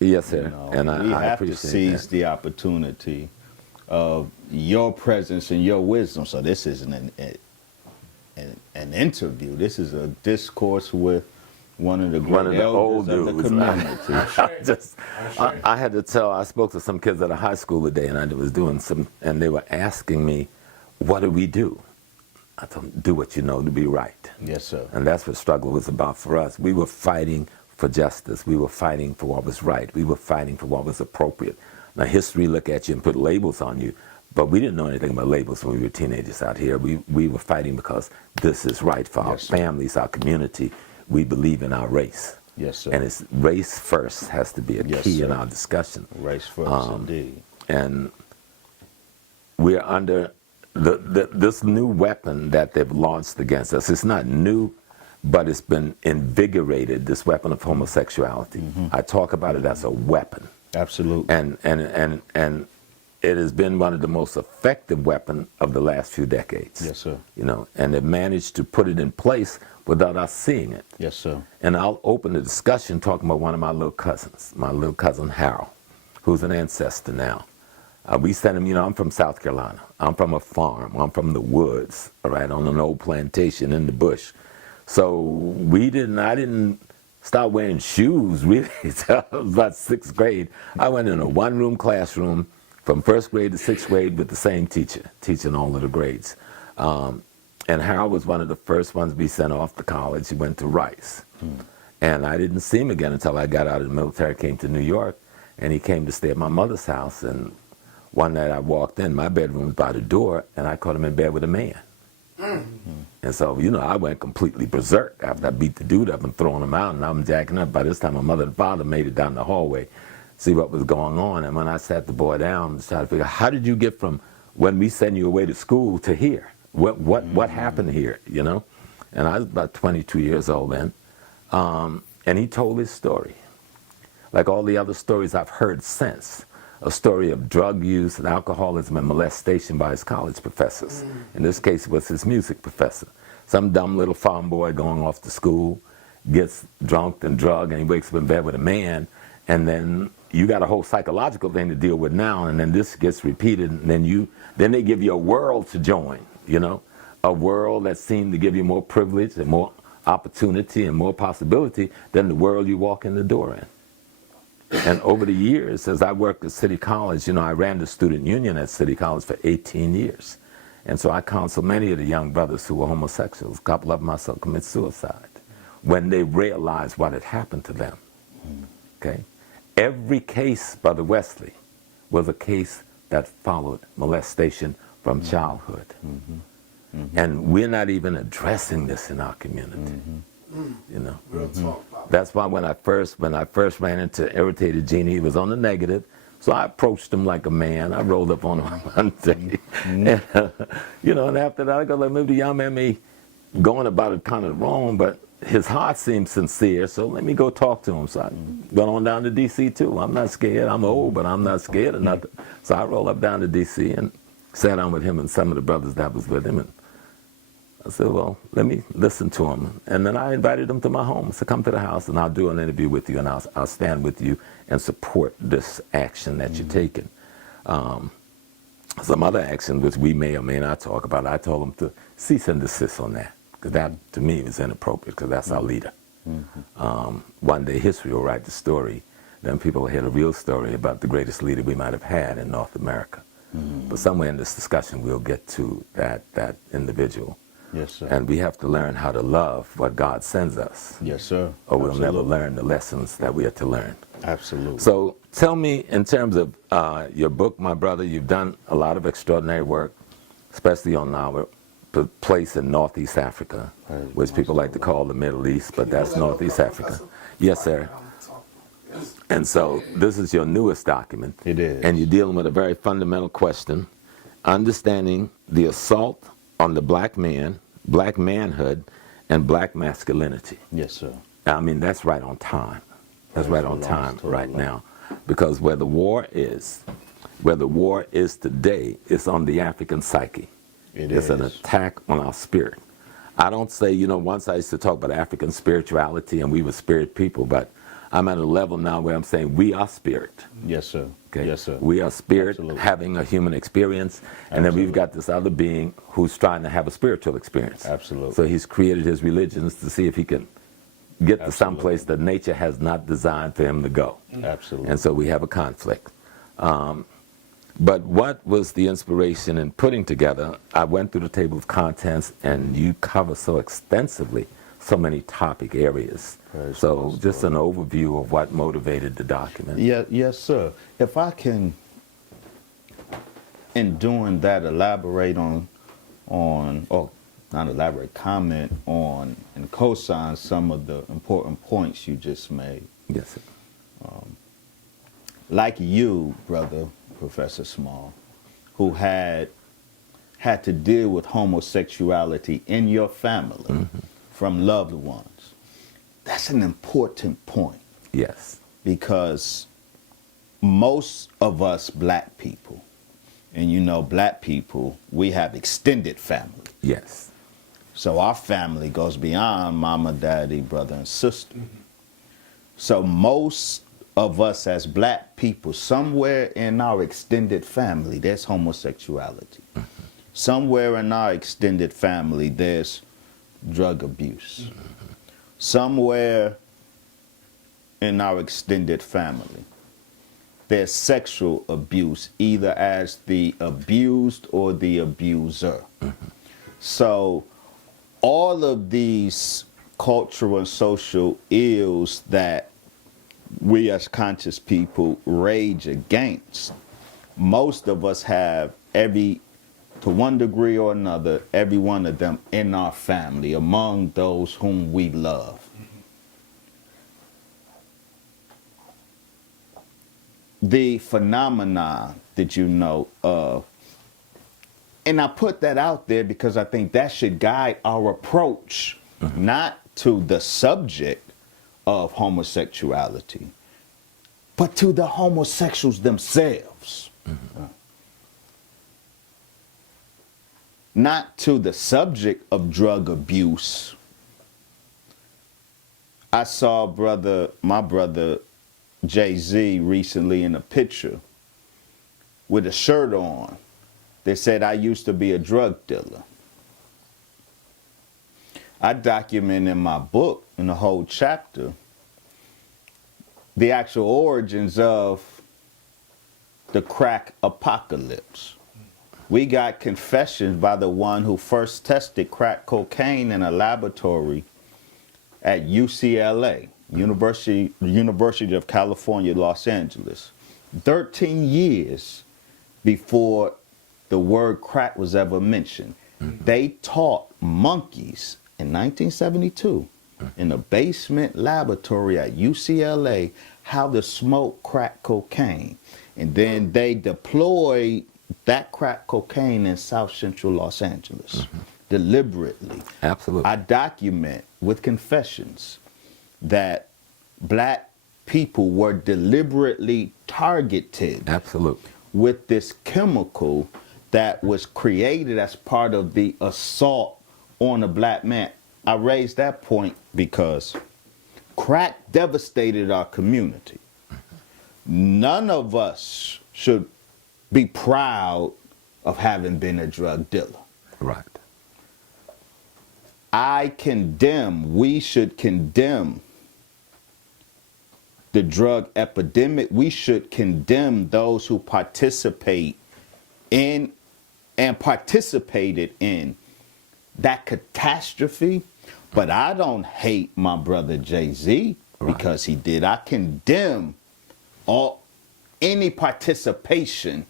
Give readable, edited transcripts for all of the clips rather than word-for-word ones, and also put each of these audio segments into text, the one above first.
Yes, sir. You know, And we I have to appreciate seize that. the opportunity of your presence and your wisdom. So this isn't an interview. This is a discourse with one of the One great of the old elders of the dudes. community. I had to tell, I spoke to some kids at a high school today, and I was doing some, and they were asking me, what do we do? I told them, do what you know to be right. Yes, sir. And that's what struggle was about for us. We were fighting for justice. We were fighting for what was right. We were fighting for what was appropriate. Now, history look at you and put labels on you, but we didn't know anything about labels when we were teenagers out here. We were fighting because this is right for our families, our community. We believe in our race. Yes, sir. And it's race first has to be a key in our discussion. Race first, indeed. And we're under this new weapon that they've launched against us. It's not new, but it's been invigorated, this weapon of homosexuality. I talk about it as a weapon. Absolutely. And it has been one of the most effective weapons of the last few decades. Yes, sir. You know, and they've managed to put it in place without us seeing it. Yes, sir. And I'll open the discussion talking about one of my little cousins, my little cousin Harold, who's an ancestor now. We sent him, you know, I'm from South Carolina. I'm from a farm. I'm from the woods, all right, on an old plantation in the bush. So I didn't start wearing shoes really until I was about 6th grade. I went in a one-room classroom from 1st grade to 6th grade with the same teacher, teaching all of the grades. And Harold was one of the first ones to be sent off to college. He went to Rice. And I didn't see him again until I got out of the military, came to New York, and he came to stay at my mother's house. And one night I walked in, my bedroom was by the door, and I caught him in bed with a man. And so, you know, I went completely berserk after I beat the dude up and throwing him out, and I'm jacking up. By this time, my mother and father made it down the hallway, see what was going on. And when I sat the boy down, I tried to figure out, how did you get from when we send you away to school to here? What happened here, you know? And I was about 22 years old then. And he told his story, like all the other stories I've heard since. A story of drug use and alcoholism and molestation by his college professors. In this case, it was his music professor. Some dumb little farm boy going off to school, gets drunk and drugged, and he wakes up in bed with a man, and then you got a whole psychological thing to deal with now, and then this gets repeated, and then they give you a world to join, you know, a world that seemed to give you more privilege and more opportunity and more possibility than the world you walk in the door in. And over the years, as I worked at City College, you know, I ran the student union at City College for 18 years. And so I counseled many of the young brothers who were homosexuals. A couple of them I saw commit suicide when they realized what had happened to them. Okay? Every case, Brother Wesley, was a case that followed molestation from childhood. And we're not even addressing this in our community. You know, that's why when I first ran into Irritated Genie, he was on the negative. So I approached him like a man. I rolled up on him one day, and, you know. And after that, I go, like, maybe the young man may going about it kind of wrong, but his heart seemed sincere. So let me go talk to him. So I went on down to D.C. too. I'm not scared. I'm old, but I'm not scared of nothing. So I rolled up down to D.C. and sat down with him and some of the brothers that was with him. And I said, well, let me listen to him. And then I invited him to my home. So come to the house and I'll do an interview with you and I'll stand with you and support this action that you're taking. Some other action which we may or may not talk about, I told him to cease and desist on that. Because that, to me, is inappropriate because that's our leader. One day history will write the story. Then people will hear the real story about the greatest leader we might have had in North America. But somewhere in this discussion, we'll get to that individual. Yes, sir. And we have to learn how to love what God sends us. Yes, sir. Or we'll never learn the lessons that we are to learn. Absolutely. So tell me, in terms of your book, my brother, you've done a lot of extraordinary work, especially on our place in Northeast Africa, which people like to call the Middle East, but that's Northeast Africa. Yes, sir. And so this is your newest document. It is. And you're dealing with a very fundamental question, understanding the assault on the black man, black manhood, and black masculinity. Yes, sir. I mean, that's right on time. That's right on time right now. Because where the war is today, it's on the African psyche. It's an attack on our spirit. I don't say, you know, once I used to talk about African spirituality and we were spirit people, but I'm at a level now where I'm saying we are spirit. Yes, sir. Okay? Yes, sir. We are spirit Absolutely. having a human experience, and then we've got this other being who's trying to have a spiritual experience. Absolutely. So he's created his religions to see if he can get to Absolutely. some place that nature has not designed for him to go. Absolutely. And so we have a conflict. But what was the inspiration in putting together? I went through the table of contents, and you cover so extensively so many topic areas. Praise so God. just an overview of what motivated the document. Yes, sir. If I can, in doing that, elaborate on, or not elaborate, comment on and co-sign some of the important points you just made. Yes, sir. Like you, brother, Professor Small, who had to deal with homosexuality in your family from loved ones. That's an important point. Yes. Because most of us black people, and you know black people, we have extended family. Yes. So our family goes beyond mama, daddy, brother, and sister. So most of us as black people, somewhere in our extended family, there's homosexuality. Somewhere in our extended family, there's drug abuse. Somewhere in our extended family, there's sexual abuse, either as the abused or the abuser. So all of these cultural and social ills that we as conscious people rage against, most of us have to one degree or another, every one of them in our family, among those whom we love. The phenomenon that you know of, and I put that out there because I think that should guide our approach, not to the subject of homosexuality, but to the homosexuals themselves. Not to the subject of drug abuse. I saw my brother Jay-Z recently in a picture with a shirt on. They said, "I used to be a drug dealer." I document in my book, in the whole chapter, the actual origins of the crack apocalypse. We got confessions by the one who first tested crack cocaine in a laboratory at UCLA, University of California, Los Angeles, 13 years before the word crack was ever mentioned. They taught monkeys in 1972 in a basement laboratory at UCLA how to smoke crack cocaine. And then they deployed that crack cocaine in South Central Los Angeles deliberately. Absolutely. I document with confessions that black people were deliberately targeted. Absolutely. With this chemical that was created as part of the assault on a black man. I raised that point because crack devastated our community. None of us should be proud of having been a drug dealer. Right. We should condemn the drug epidemic. We should condemn those who participate in and participated in that catastrophe. But I don't hate my brother Jay-Z because he did. I condemn any participation,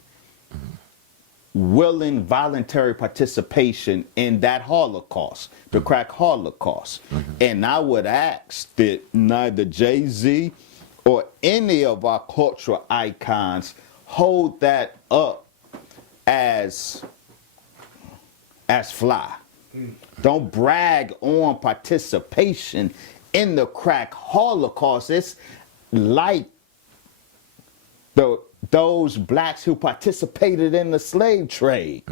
willing, voluntary participation in that Holocaust, the crack Holocaust. And I would ask that neither Jay-Z or any of our cultural icons hold that up as fly. Don't brag on participation in the crack Holocaust. It's like those blacks who participated in the slave trade.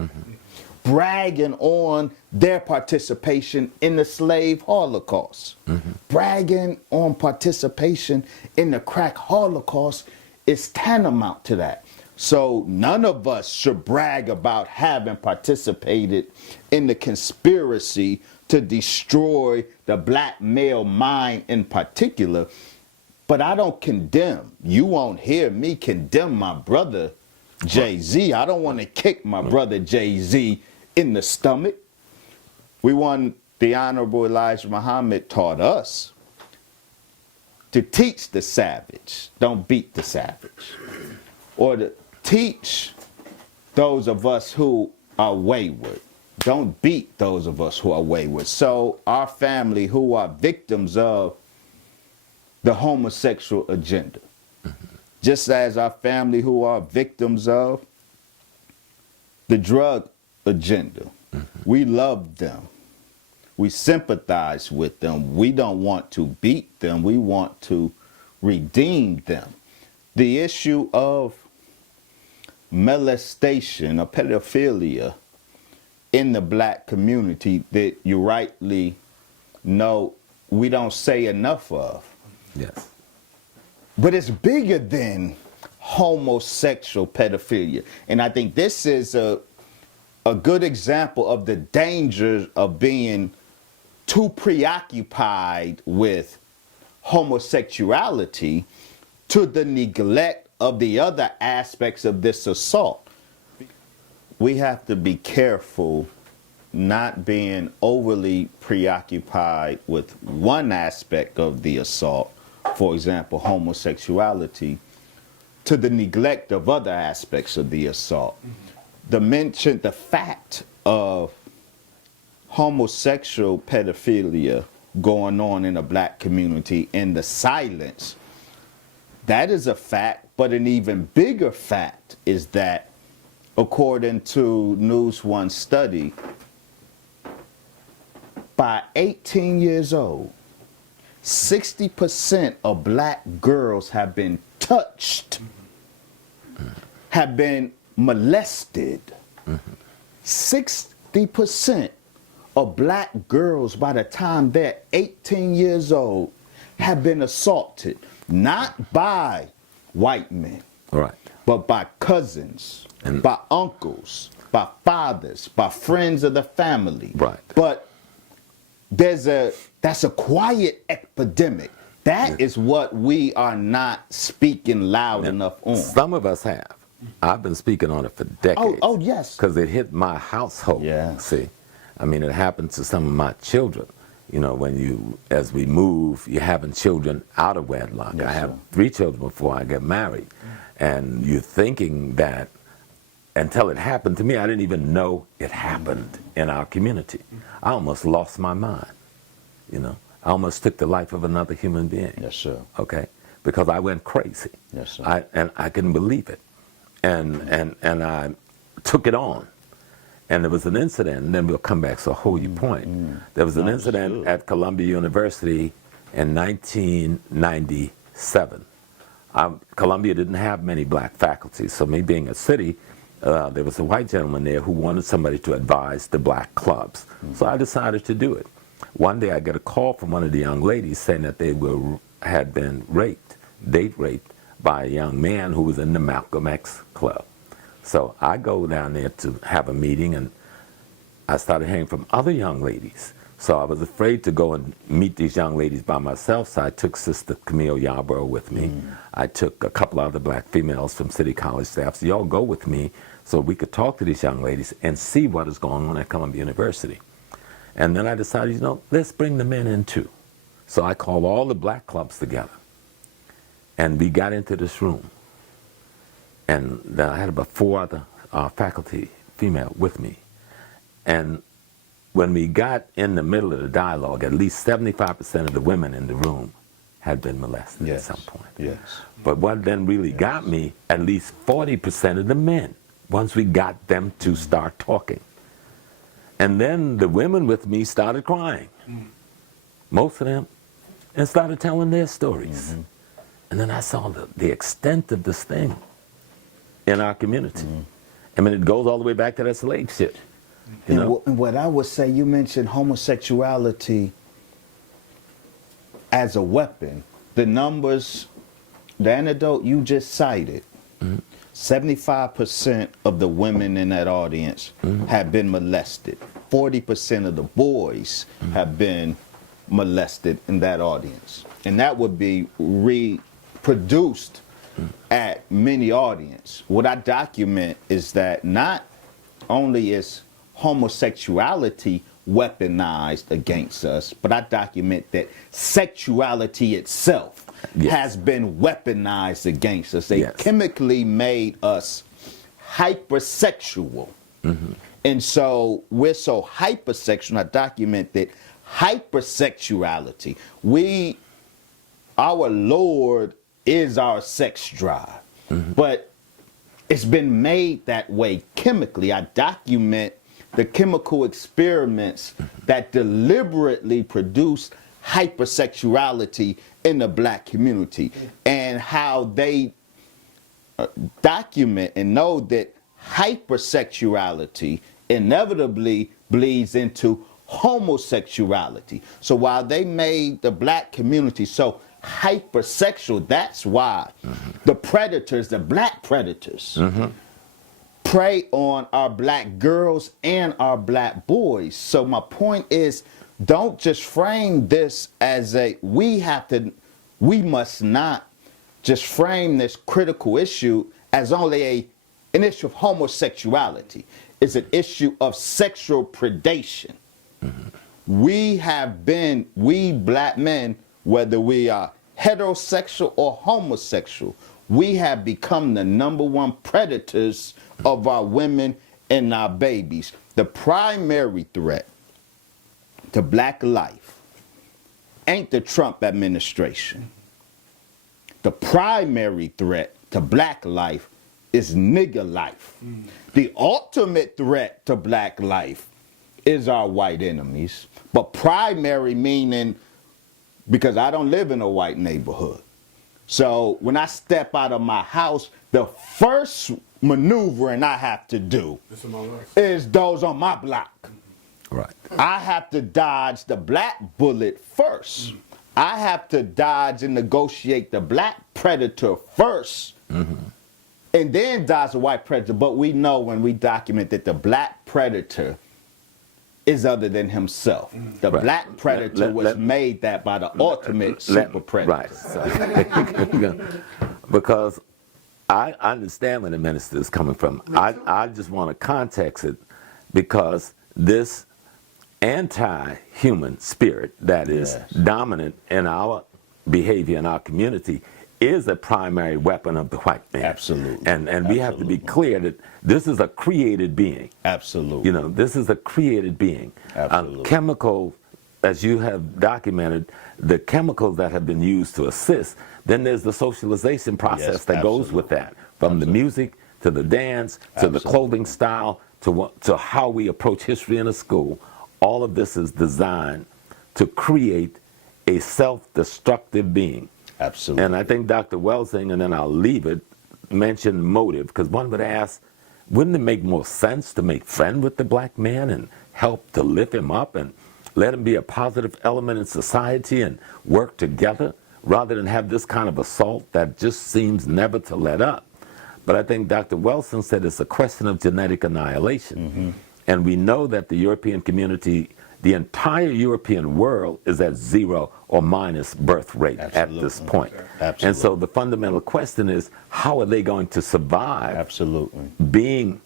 bragging on their participation in the slave Holocaust. Bragging on participation in the crack Holocaust is tantamount to that. So none of us should brag about having participated in the conspiracy to destroy the black male mind in particular. But I don't condemn. You won't hear me condemn my brother Jay-Z. I don't want to kick my brother Jay-Z in the stomach. The Honorable Elijah Muhammad taught us to teach the savage, don't beat the savage. Or to teach those of us who are wayward, don't beat those of us who are wayward. So our family who are victims of the homosexual agenda, just as our family who are victims of the drug agenda, we love them. We sympathize with them. We don't want to beat them. We want to redeem them. The issue of molestation or pedophilia in the black community that you rightly know we don't say enough of. Yes. But it's bigger than homosexual pedophilia. And I think this is a good example of the dangers of being too preoccupied with homosexuality to the neglect of the other aspects of this assault. We have to be careful not being overly preoccupied with one aspect of the assault, for example, homosexuality, to the neglect of other aspects of the assault. The fact of homosexual pedophilia going on in the black community and the silence, that is a fact, but an even bigger fact is that, according to News One study, by 18 years old, 60% of black girls have been touched, have been molested. 60% of black girls by the time they're 18 years old have been assaulted, not by white men, Right. but by cousins, by uncles, by fathers, by friends of the family. Right. But that's a quiet epidemic. That is what we are not speaking loud enough on. Some of us have. I've been speaking on it for decades. Oh, yes. Because it hit my household. Yeah. See, I mean, it happened to some of my children. You know, as we move, you're having children out of wedlock. Yes, I have sir. 3 children before I get married. And you're thinking that until it happened to me, I didn't even know it happened in our community. I almost lost my mind, you know. I almost took the life of another human being. Yes, sir. Okay? Because I went crazy. Yes, sir. I couldn't believe it. And I took it on. And there was an incident, and then we'll come back, so hold your point. There was an incident at Columbia University in 1997. Columbia didn't have many black faculty, so me being a city, there was a white gentleman there who wanted somebody to advise the black clubs. So I decided to do it. One day I get a call from one of the young ladies saying that they had been date raped by a young man who was in the Malcolm X club. So I go down there to have a meeting, and I started hearing from other young ladies. So I was afraid to go and meet these young ladies by myself, so I took Sister Camille Yarborough with me. I took a couple other black females from City College staff, so y'all go with me so we could talk to these young ladies and see what is going on at Columbia University. And then I decided, you know, let's bring the men in too. So I called all the black clubs together, and we got into this room. And then I had about 4 other faculty, female, with me. And when we got in the middle of the dialogue, at least 75% of the women in the room had been molested at some point. Yes. But what then really got me, at least 40% of the men, once we got them to start talking. And then the women with me started crying, most of them, and started telling their stories. And then I saw the extent of this thing in our community. I mean, it goes all the way back to that slave ship. You know? And what I would say, you mentioned homosexuality as a weapon. The numbers, the anecdote you just cited, 75% of the women in that audience have been molested. 40% of the boys have been molested in that audience. And that would be reproduced at many audience. What I document is that not only is homosexuality weaponized against us, but I document that sexuality itself has been weaponized against us. They chemically made us hypersexual. And so we're so hypersexual. I document that hypersexuality, our Lord is our sex drive, but it's been made that way chemically. I document the chemical experiments that deliberately produce hypersexuality in the black community, and how they document and know that hypersexuality inevitably bleeds into homosexuality. So while they made the black community so hypersexual, that's why the predators, the black predators, prey on our black girls and our black boys. So my point is, don't just frame this as we must not just frame this critical issue as only an issue of homosexuality. It's an issue of sexual predation. We black men, whether we are heterosexual or homosexual, we have become the #1 predators of our women and our babies. The primary threat to black life ain't the Trump administration. The primary threat to black life is nigger life. The ultimate threat to black life is our white enemies. But primary meaning, because I don't live in a white neighborhood. So when I step out of my house, the first maneuvering I have to do is those on my block. Right. I have to dodge the black bullet first. I have to dodge and negotiate the black predator first. And then dodge the white predator. But we know when we document that the black predator is other than himself. The black predator was made that by the ultimate super predator. Right. Because I understand where the minister is coming from. I just want to context it, because this anti-human spirit that is dominant in our behavior in our community is a primary weapon of the white man. Absolutely. And we have to be clear that this is a created being. Absolutely. You know, this is a created being. Absolutely. Chemical, as you have documented, the chemicals that have been used to assist, then there's the socialization process that goes with that. From the music to the dance to the clothing style to how we approach history in a school. All of this is designed to create a self-destructive being. Absolutely. And I think Dr. Welsing, and then I'll leave it, mentioned motive, because one would ask, wouldn't it make more sense to make friends with the black man and help to lift him up and let him be a positive element in society and work together, rather than have this kind of assault that just seems never to let up? But I think Dr. Welsing said it's a question of genetic annihilation. And we know that the European community, the entire European world, is at 0 or minus birth rate at this point. Absolutely. And so the fundamental question is, how are they going to survive? Absolutely. Being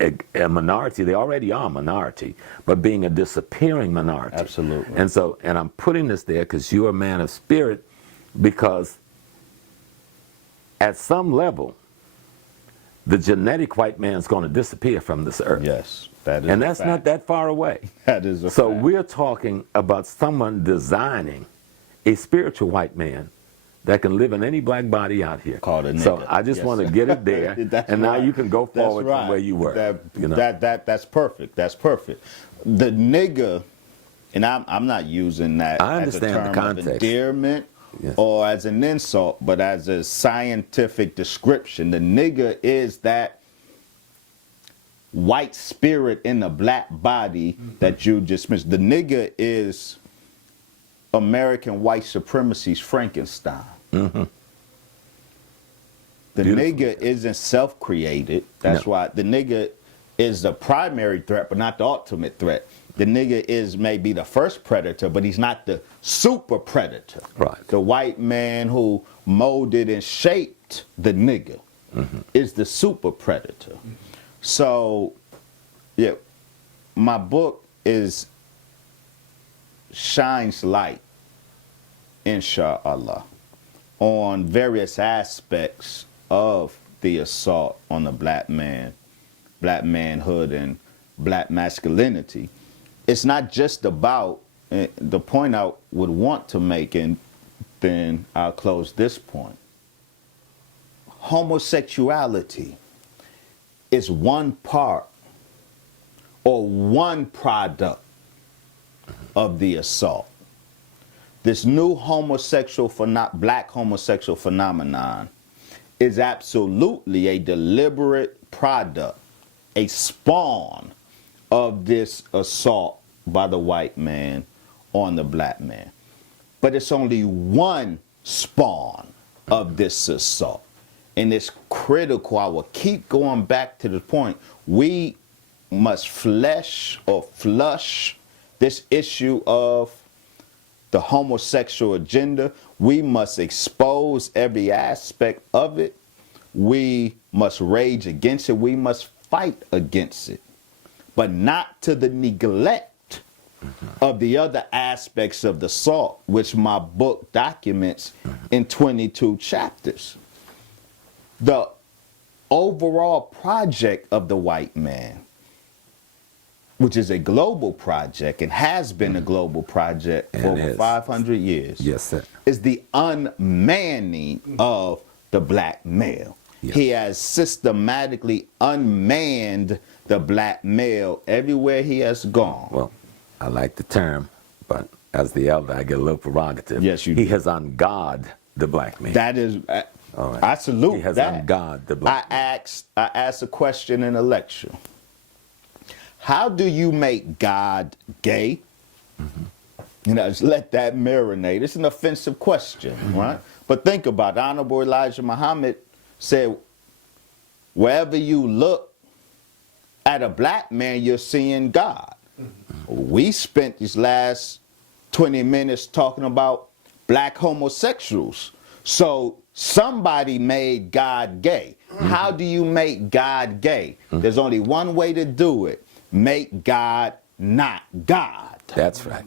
a minority, they already are a minority, but being a disappearing minority. Absolutely. And so, and I'm putting this there because you're a man of spirit, because at some level, the genetic white man's going to disappear from this earth. Yes, that is and that's not that far away. That is a So fact. we're talking about someone designing a spiritual white man that can live in any black body out here. Called a nigga. So I just want to get it there, and now you can go forward from where you were. That's perfect. That's perfect. The nigga, and I'm not using that I as a understand the term context. of endearment or as an insult, but as a scientific description. The nigga is that white spirit in the black body that you just mentioned. The nigger is American white supremacy's Frankenstein. The nigger isn't self-created. That's why the nigger is the primary threat, but not the ultimate threat. The nigger is maybe the first predator, but he's not the super predator. Right. The white man who molded and shaped the nigger is the super predator. So, yeah, my book shines light, inshallah, on various aspects of the assault on the black man, black manhood, and black masculinity. It's not just about the point I would want to make, and then I'll close this point. Homosexuality is one part or one product of the assault. This new black homosexual phenomenon is absolutely a deliberate product, a spawn of this assault by the white man on the black man. But it's only one spawn of this assault. And it's critical. I will keep going back to the point. We must flush this issue of the homosexual agenda. We must expose every aspect of it. We must rage against it. We must fight against it, but not to the neglect of the other aspects of the assault, which my book documents in 22 chapters. The overall project of the white man, which is a global project and has been a global project for over 500 years, yes, sir, is the unmanning of the black male. Yes. He has systematically unmanned the black male everywhere he has gone. Well, I like the term, but as the elder, I get a little prerogative. Yes, you do. He has ungod the black man. That is, all right. I salute he has that. Ungod the black man. I asked a question in a lecture. How do you make God gay? You know, just let that marinate. It's an offensive question, right? But think about it. Honorable Elijah Muhammad said, wherever you look at a black man, you're seeing God. We spent these last 20 minutes talking about black homosexuals. So somebody made God gay. How do you make God gay? There's only one way to do it. Make God not God. That's right.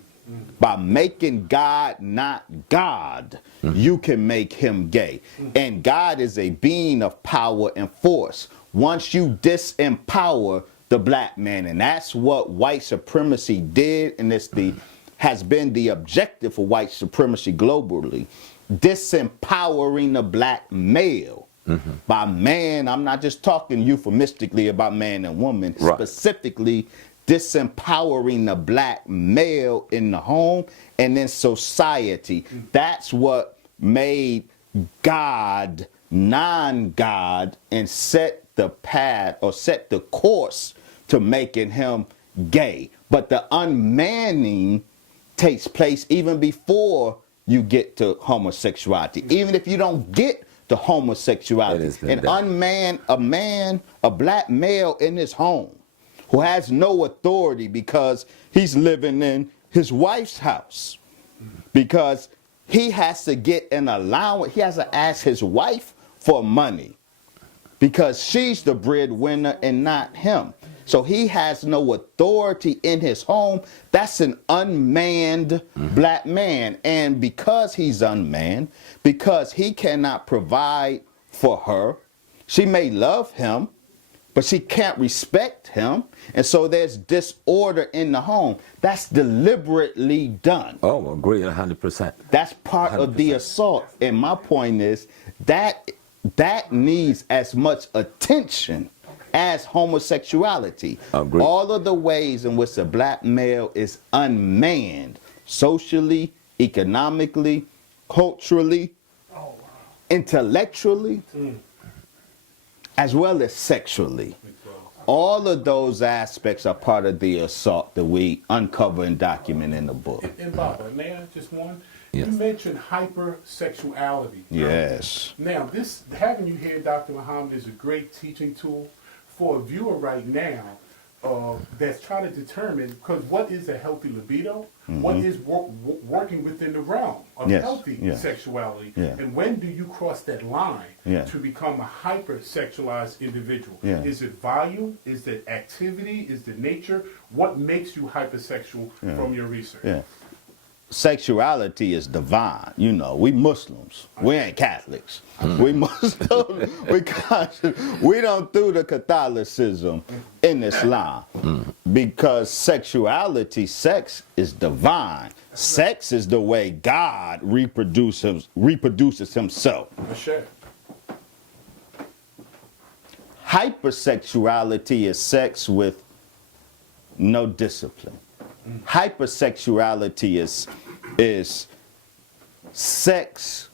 By making God not God, you can make him gay. And God is a being of power and force. Once you disempower the black man, and that's what white supremacy did, and has been the objective for white supremacy globally, disempowering the black male. By man, I'm not just talking euphemistically about man and woman, right, specifically disempowering the black male in the home and in society. That's what made God non-God and set the path or set the course to making him gay. But the unmanning takes place even before you get to homosexuality. Even if you don't get to homosexuality, a black male in his home who has no authority because he's living in his wife's house, because he has to get an allowance, he has to ask his wife for money because she's the breadwinner and not him. So he has no authority in his home. That's an unmanned black man. And because he's unmanned, because he cannot provide for her, she may love him, but she can't respect him. And so there's disorder in the home. That's deliberately done. Oh, agree 100%. That's part 100%. Of the assault. And my point is that needs as much attention as homosexuality. Agreed. All of the ways in which a black male is unmanned, socially, economically, culturally, intellectually, as well as sexually. All of those aspects are part of the assault that we uncover and document in the book. And Baba, may I just one? Yes. You mentioned hypersexuality. Yes. Now, this having you here, Dr. Muhammad, is a great teaching tool for a viewer right now that's trying to determine, because what is a healthy libido? What is working within the realm of healthy sexuality? Yeah. And when do you cross that line to become a hypersexualized individual? Yeah. Is it volume? Is it activity? Is it nature? What makes you hypersexual from your research? Yeah. Sexuality is divine. You know, we Muslims. We ain't Catholics. We Muslims. We don't do the Catholicism in Islam because sexuality, sex is divine. Sex is the way God reproduces himself. Sure. Hypersexuality is sex with no discipline. Hypersexuality is sex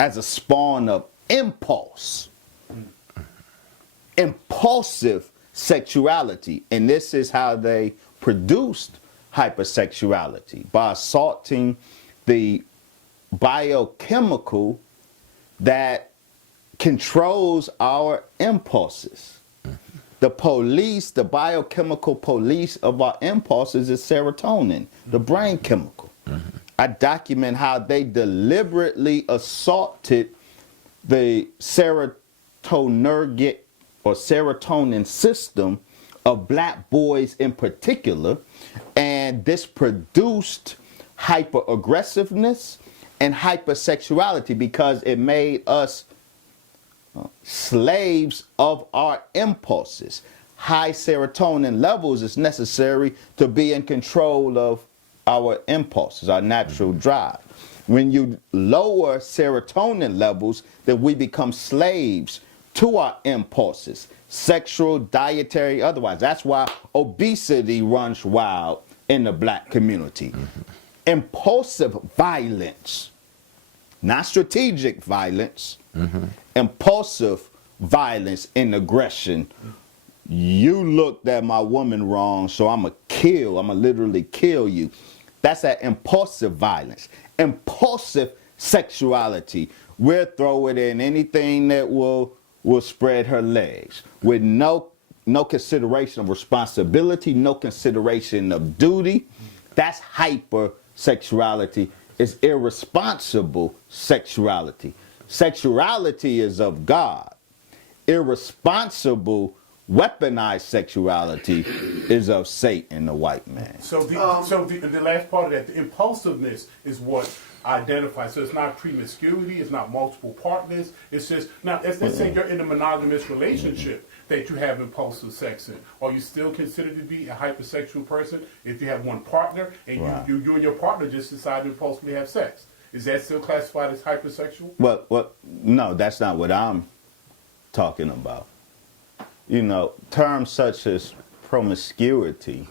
as a spawn of impulse. Impulsive sexuality. And this is how they produced hypersexuality, by assaulting the biochemical that controls our impulses. The police, the biochemical police of our impulses is serotonin, the brain chemical. I document how they deliberately assaulted the serotonergic or serotonin system of black boys in particular, and this produced hyper-aggressiveness and hypersexuality because it made us slaves of our impulses. High serotonin levels is necessary to be in control of our impulses, our natural drive. When you lower serotonin levels, then we become slaves to our impulses, sexual, dietary, otherwise. That's why obesity runs wild in the black community. Impulsive violence, not strategic violence, impulsive violence and aggression. You looked at my woman wrong, so I'm gonna literally kill you. That's that impulsive violence. Impulsive sexuality. We'll throw it in anything that will spread her legs with no consideration of responsibility, no consideration of duty. That's hypersexuality. It's irresponsible sexuality. Sexuality is of God. Irresponsible, weaponized sexuality is of Satan, the white man. So the last part of that, the impulsiveness is what identifies. So it's not promiscuity, it's not multiple partners. It's just, now let's say you're in a monogamous relationship that you have impulsive sex in. Are you still considered to be a hypersexual person if you have one partner and you and your partner just decide to impulsively have sex? Is that still classified as hypersexual? Well, no, that's not what I'm talking about. You know, terms such as promiscuity,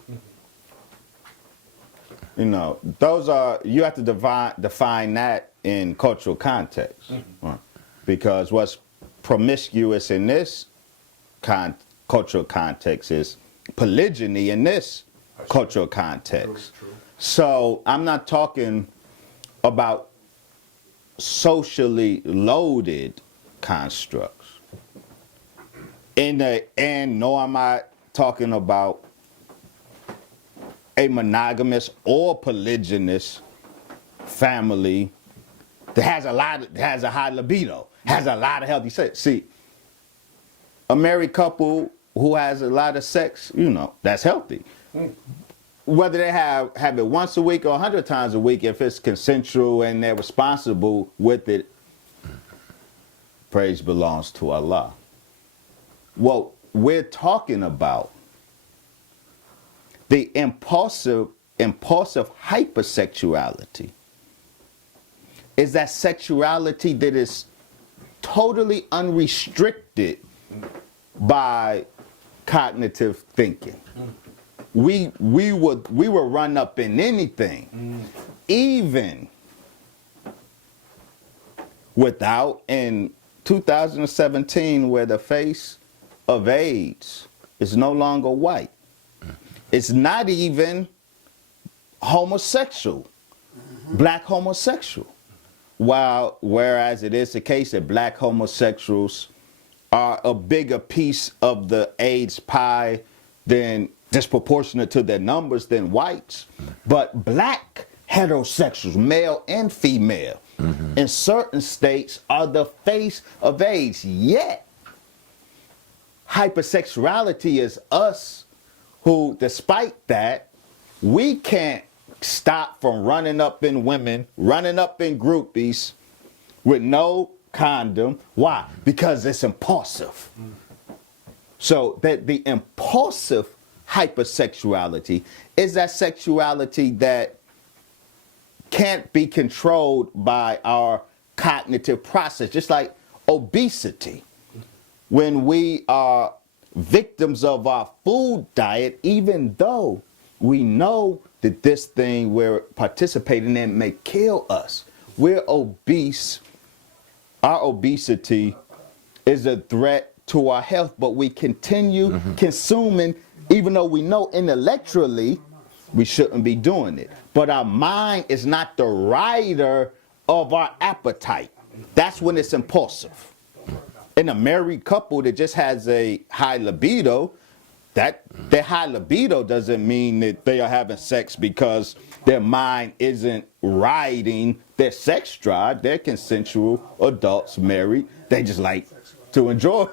you know, those are, you have to define that in cultural context. Right? Because what's promiscuous in this cultural context is polygyny in this cultural context. True. So I'm not talking about socially loaded constructs. And nor am I talking about a monogamous or polygynous family that has a high libido, has a lot of healthy sex. See, a married couple who has a lot of sex, you know, that's healthy. Whether they have it once a week or 100 times a week, if it's consensual and they're responsible with it, praise belongs to Allah. What we're talking about, the impulsive hypersexuality, is that sexuality that is totally unrestricted by cognitive thinking. We will run up in anything, even without, in 2017, where the face of AIDS is no longer white. It's not even homosexual, black homosexual. Whereas it is the case that black homosexuals are a bigger piece of the AIDS pie than disproportionate to their numbers than whites. But black heterosexuals, male and female, in certain states are the face of AIDS. Yet, hypersexuality is us who, despite that, we can't stop from running up in women, running up in groupies with no condom. Why? Because it's impulsive. So that the impulsive hypersexuality is that sexuality that can't be controlled by our cognitive process, just like obesity. When we are victims of our food diet, even though we know that this thing we're participating in may kill us, we're obese. Our obesity is a threat to our health, but we continue consuming, even though we know intellectually we shouldn't be doing it. But our mind is not the rider of our appetite. That's when it's impulsive. In a married couple that just has a high libido, that their high libido doesn't mean that they are having sex because their mind isn't riding their sex drive. They're consensual adults married. They just like to enjoy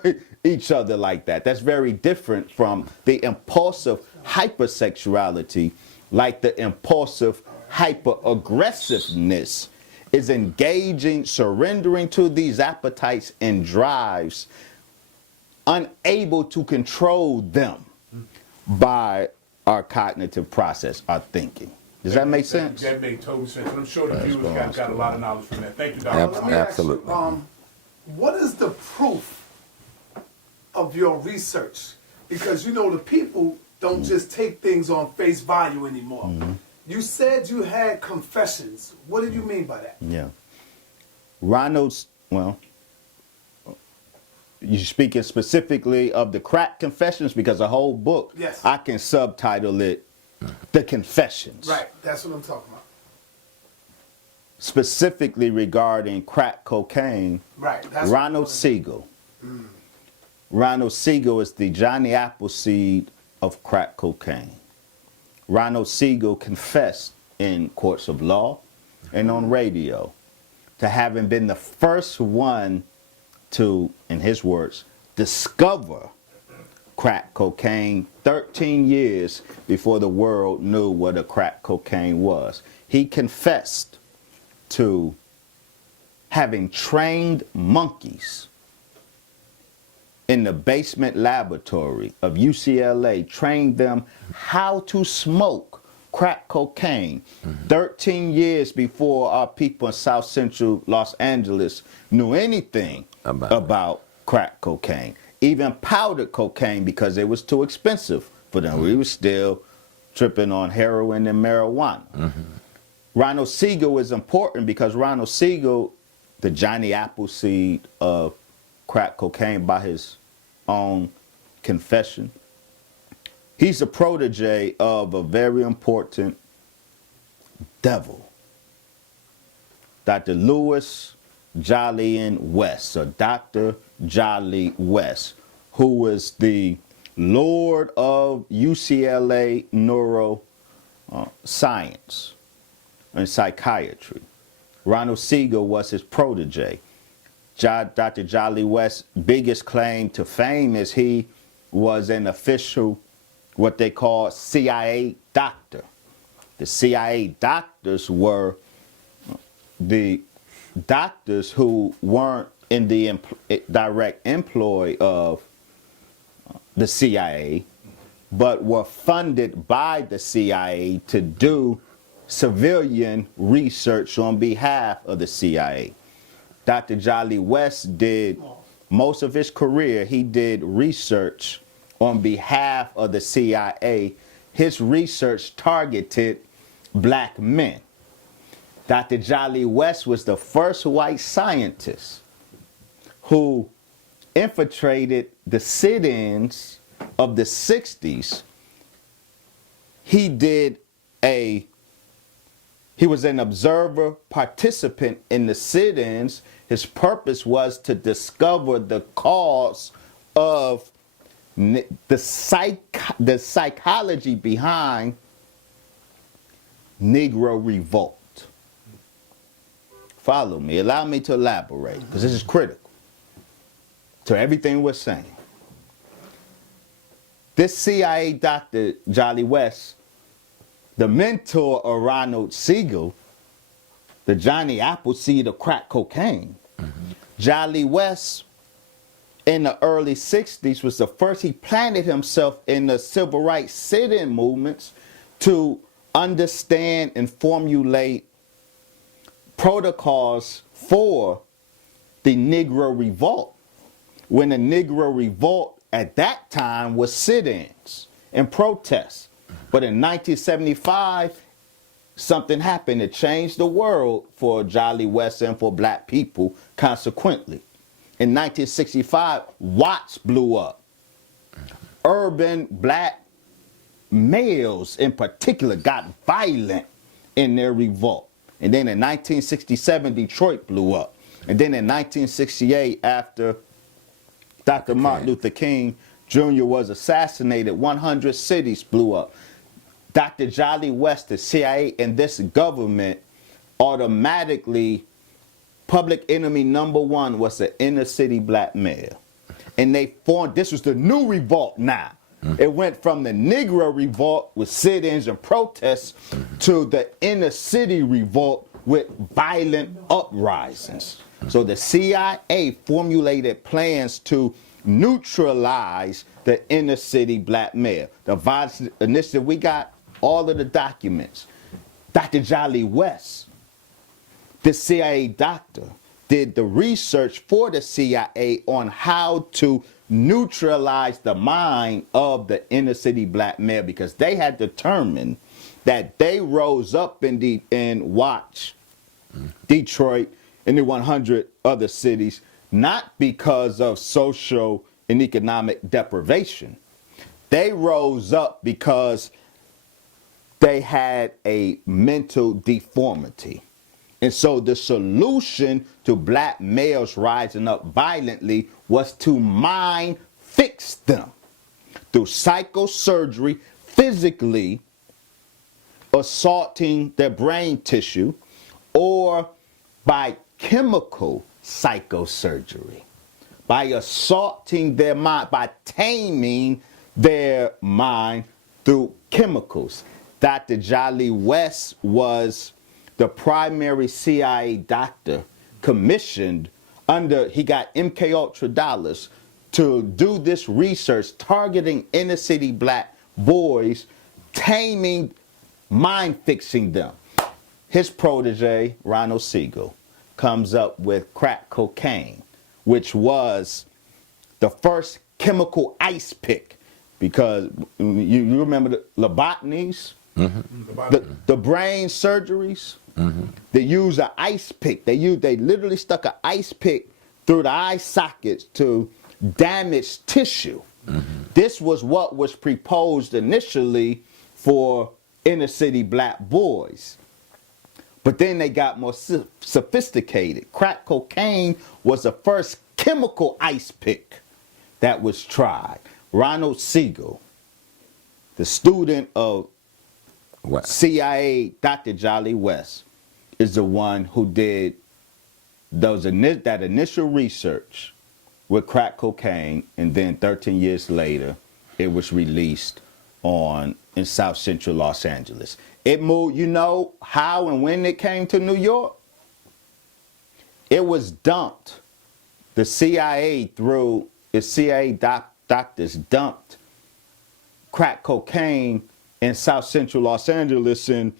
each other like that. That's very different from the impulsive hypersexuality, like the impulsive hyper-aggressiveness is engaging, surrendering to these appetites and drives, unable to control them by our cognitive process, our thinking. Does that make sense? That makes total sense. And I'm sure the viewers got a lot of knowledge from that. Thank you, Dr. Let me ask you, what is the proof of your research? Because you know the people don't just take things on face value anymore. You said you had confessions. What did you mean by that? Yeah. Ronald's, well, you're speaking specifically of the crack confessions, because the whole book, yes, I can subtitle it The Confessions. Right, that's what I'm talking about. Specifically regarding crack cocaine, right, that's Ronald Siegel. Ronald Siegel is the Johnny Appleseed of crack cocaine. Ronald Siegel confessed in courts of law and on radio to having been the first one to, in his words, discover crack cocaine 13 years before the world knew what a crack cocaine was. He confessed to having trained monkeys in the basement laboratory of UCLA, trained them how to smoke crack cocaine 13 years before our people in South Central Los Angeles knew anything about crack cocaine, even powdered cocaine, because it was too expensive for them. We were still tripping on heroin and marijuana. Ronald Siegel is important because Ronald Siegel, the Johnny Appleseed of crack cocaine by his own confession, he's a protege of a very important devil, Dr. Louis Jolyon West, or Dr. Jolly West, who was the Lord of UCLA neuroscience and psychiatry. Ronald Siegel was his protege. Dr. Jolly West's biggest claim to fame is he was an official, what they call CIA doctor. The CIA doctors were the doctors who weren't in the direct employ of the CIA, but were funded by the CIA to do civilian research on behalf of the CIA. Dr. Jolly West did most of his career, he did research on behalf of the CIA. His research targeted black men. Dr. Jolly West was the first white scientist who infiltrated the sit-ins of the 60s, he was an observer participant in the sit-ins. His purpose was to discover the cause of the psychology behind Negro revolt. Follow me. Allow me to elaborate, because this is critical to everything we're saying. This CIA doctor, Jolly West, the mentor of Ronald Siegel, the Johnny Appleseed of crack cocaine, Jolly West in the early 60s was the first. He planted himself in the civil rights sit-in movements to understand and formulate protocols for the Negro Revolt, when the Negro Revolt at that time was sit-ins and protests. But in 1975, something happened that changed the world for Jolly West and for black people consequently. In 1965, Watts blew up. Urban black males in particular got violent in their revolt. And then in 1967, Detroit blew up. And then in 1968, after Dr. Martin Luther King Jr. was assassinated, 100 cities blew up. Dr. Jolly West, the CIA, and this government automatically, public enemy number one was the inner city black male. And they formed, this was the new revolt now. It went from the Negro revolt with sit-ins and protests to the inner city revolt with violent uprisings. So the CIA formulated plans to neutralize the inner city black male. The violence initiative, we got all of the documents. Dr. Jolly West, the CIA doctor, did the research for the CIA on how to neutralize the mind of the inner city black male, because they had determined that they rose up in Watts, Detroit, and the 100 other cities, not because of social and economic deprivation. They rose up because they had a mental deformity. And so the solution to black males rising up violently was to mind fix them through psychosurgery, physically assaulting their brain tissue, or by chemical psychosurgery, by assaulting their mind, by taming their mind through chemicals. Dr. Jolly West was the primary CIA doctor commissioned under, he got MK Ultra dollars to do this research targeting inner city black boys, taming, mind fixing them. His protege, Ronald Siegel, comes up with crack cocaine, which was the first chemical ice pick, because you remember the lobotomies, the brain surgeries. They use an ice pick. They literally stuck an ice pick through the eye sockets to damage tissue. This was what was proposed initially for inner city black boys. But then they got more sophisticated. Crack cocaine was the first chemical ice pick that was tried. Ronald Siegel, the student of CIA Dr. Jolly West, is the one who did that initial research with crack cocaine, and then 13 years later, it was released in South Central Los Angeles. It moved, you know how and when it came to New York? It was dumped. The CIA doctors dumped crack cocaine in South Central Los Angeles in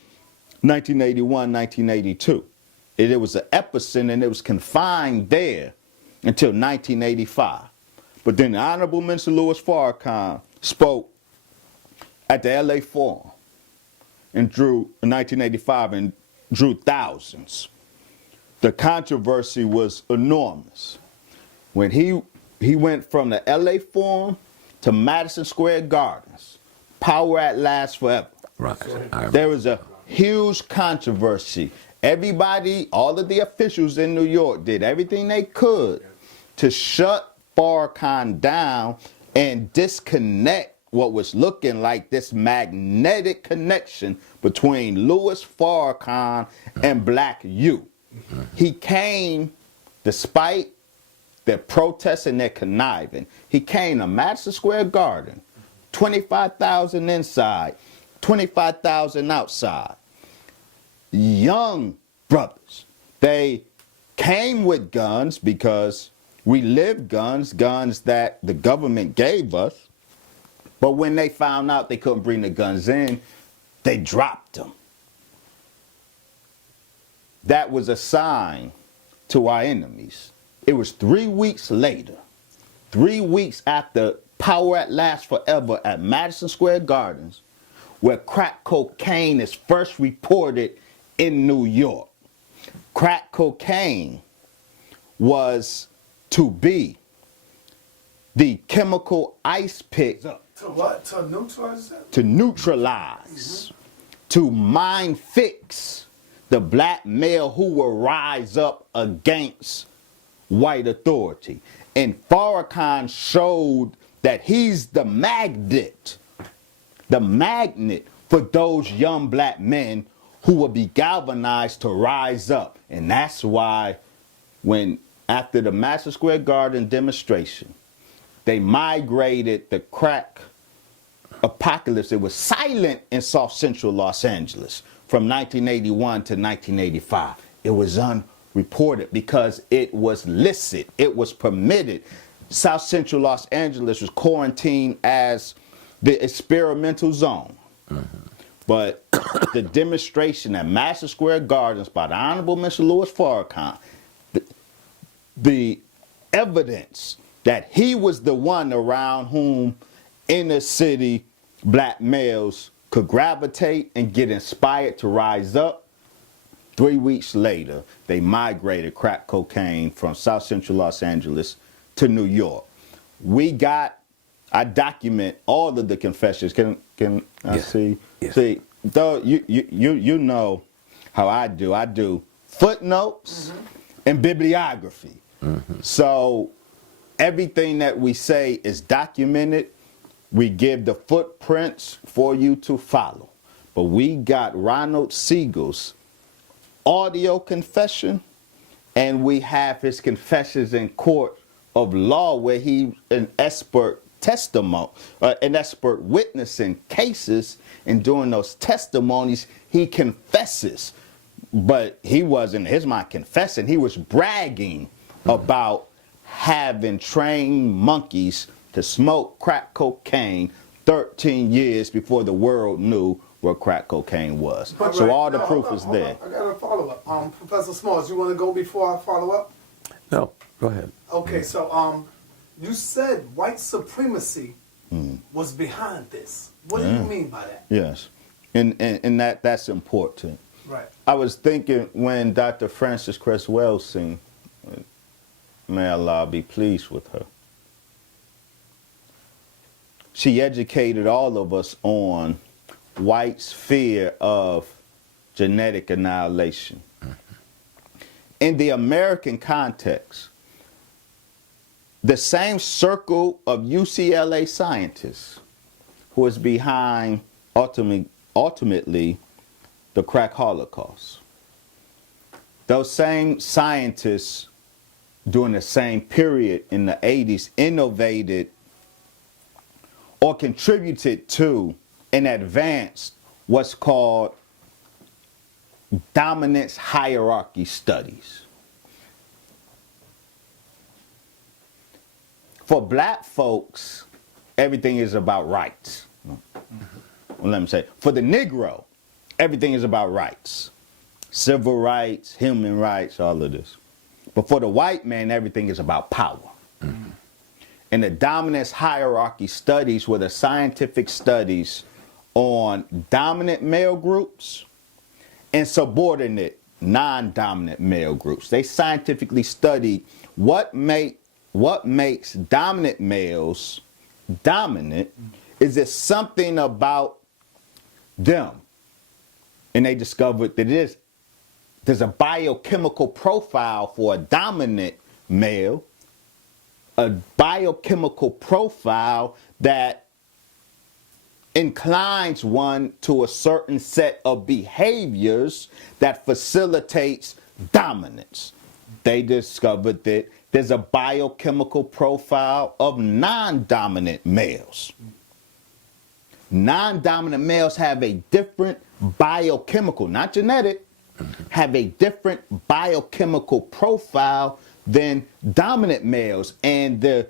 1981, 1982. It was an epicenter, and it was confined there until 1985. But then the Honorable Minister Louis Farrakhan spoke at the LA Forum in 1985 and drew thousands. The controversy was enormous. When he he went from the LA Forum to Madison Square Gardens. Power at last forever. Right. There was a huge controversy. Everybody, all of the officials in New York did everything they could to shut Farrakhan down and disconnect what was looking like this magnetic connection between Louis Farrakhan and Black youth. He came, despite their protests and their conniving, he came to Madison Square Garden, 25,000 inside, 25,000 outside. Young brothers. They came with guns because we lived guns that the government gave us. But when they found out they couldn't bring the guns in, they dropped them. That was a sign to our enemies. It was 3 weeks later, 3 weeks after Power at Last Forever at Madison Square Gardens, where crack cocaine is first reported in New York. Crack cocaine was to be the chemical ice pick. To what? To neutralize that? To neutralize, to mind fix the black male who will rise up against white authority. And Farrakhan showed that he's the magnet for those young black men who will be galvanized to rise up. And that's why when, after the Madison Square Garden demonstration, they migrated the crack apocalypse. It was silent in South Central Los Angeles from 1981 to 1985. It was unreported because it was licit. It was permitted. South Central Los Angeles was quarantined as the experimental zone. But the demonstration at Madison Square Gardens by the Honorable Minister Louis Farrakhan, the evidence that he was the one around whom inner city black males could gravitate and get inspired to rise up. 3 weeks later, they migrated crack cocaine from South Central Los Angeles to New York. I document all of the confessions. Can I see? Yes. See, though you know how I do. I do footnotes and bibliography. So everything that we say is documented. We give the footprints for you to follow. But we got Ronald Siegel's audio confession, and we have his confessions in court of law where he an expert testimony, an expert witness in cases, and during those testimonies he confesses. But he wasn't, here's my confessing, he was bragging about having trained monkeys to smoke crack cocaine 13 years before the world knew what crack cocaine was. But so all the proof is there. I got a follow-up. Professor Smalls, you want to go before I follow up? No, go ahead. Okay, so you said white supremacy was behind this. What do you mean by that? Yes, and that's important. Right. I was thinking when Dr. Frances Cress Wells sing, may Allah be pleased with her. She educated all of us on whites' fear of genetic annihilation. In the American context, the same circle of UCLA scientists who is behind ultimately the crack holocaust. Those same scientists during the same period in the 80s innovated or contributed to and advanced what's called dominance hierarchy studies. For black folks, everything is about rights. Well, let me say, for the Negro, everything is about rights. Civil rights, human rights, all of this. But for the white man, everything is about power. And the dominance hierarchy studies were the scientific studies on dominant male groups and subordinate non-dominant male groups. They scientifically studied what made what makes dominant males dominant is there's something about them. And they discovered that there's a biochemical profile for a dominant male, a biochemical profile that inclines one to a certain set of behaviors that facilitates dominance. They discovered that there's a biochemical profile of non-dominant males. Non-dominant males have a different biochemical, not genetic, have a different biochemical profile than dominant males. And the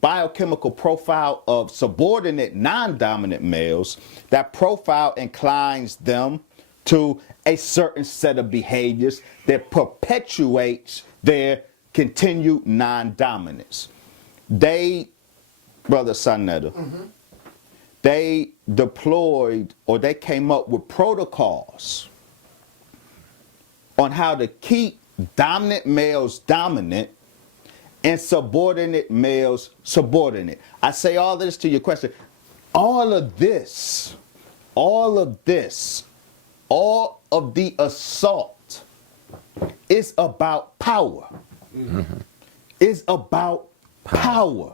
biochemical profile of subordinate non-dominant males, that profile inclines them to a certain set of behaviors that perpetuates their continued non-dominance. They, Brother Sanetta, they deployed, or they came up with protocols on how to keep dominant males dominant and subordinate males subordinate. I say all this to your question. All of the assault is about power. It's about power.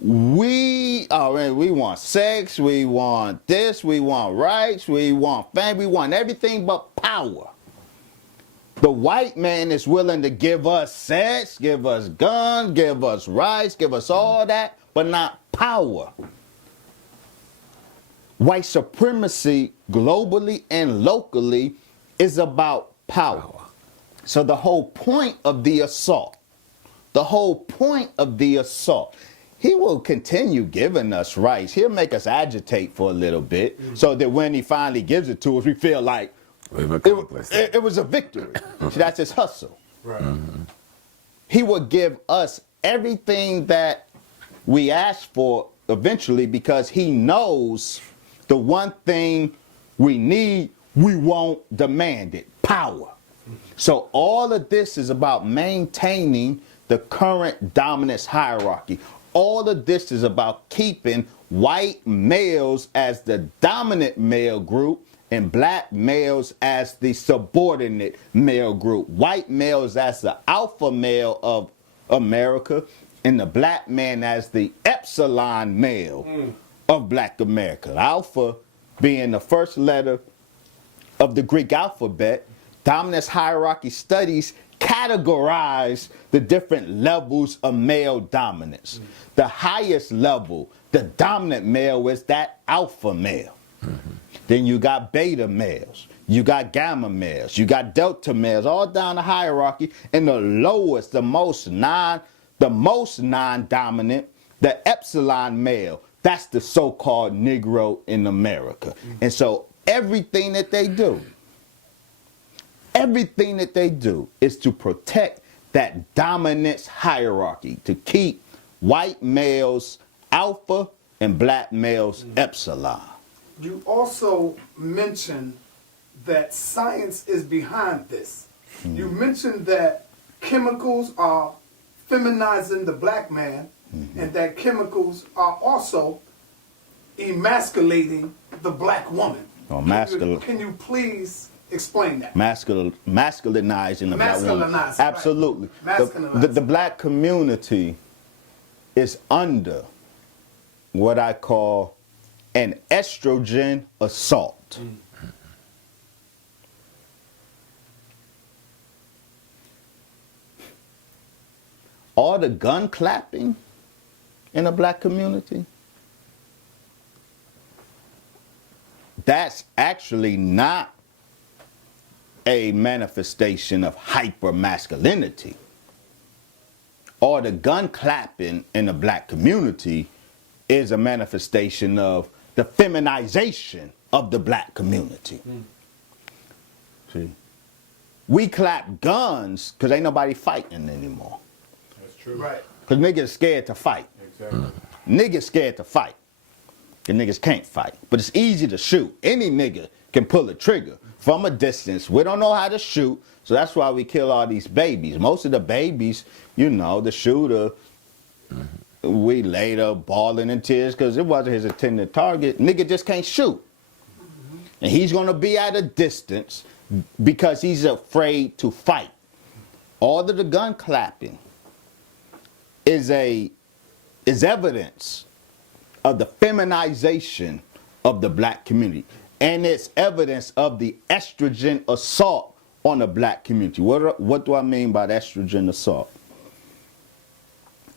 We want sex, we want this, we want rights, we want fame, we want everything but power. The white man is willing to give us sex, give us guns, give us rights, give us all that, but not power. White supremacy, globally and locally, is about power. So the whole point of the assault, he will continue giving us rights. He'll make us agitate for a little bit so that when he finally gives it to us, we feel like it was a victory. See, that's his hustle. Right. He will give us everything that we ask for eventually because he knows the one thing we need, we won't demand it. Power. So all of this is about maintaining the current dominance hierarchy. All of this is about keeping white males as the dominant male group and black males as the subordinate male group. White males as the alpha male of America and the black man as the epsilon male of black America. Alpha being the first letter of the Greek alphabet. Dominance hierarchy studies categorize the different levels of male dominance. The highest level, the dominant male, is that alpha male. Then you got beta males, you got gamma males, you got delta males, all down the hierarchy. And the lowest, the most non-dominant, the epsilon male. That's the so-called Negro in America. And so everything that they do is to protect that dominance hierarchy, to keep white males alpha and black males epsilon. You also mentioned that science is behind this. You mentioned that chemicals are feminizing the black man, and that chemicals are also emasculating the black woman. Can you please explain that? Masculinizing the black woman. Masculinizing, Absolutely. Right. The black community is under what I call an estrogen assault. All the gun clapping in the black community, that's actually not a manifestation of hyper-masculinity. All the gun clapping in the black community is a manifestation of the feminization of the black community. See, we clap guns because ain't nobody fighting anymore. That's true. Right. Because niggas scared to fight. Exactly. Niggas scared to fight. And niggas can't fight. But it's easy to shoot. Any nigga can pull a trigger from a distance. We don't know how to shoot, so that's why we kill all these babies. Most of the babies, you know, the shooter We later bawling in tears because it wasn't his intended target. Nigga just can't shoot. And he's going to be at a distance because he's afraid to fight. All of the gun clapping is evidence of the feminization of the black community. And it's evidence of the estrogen assault on the black community. What do I mean by the estrogen assault?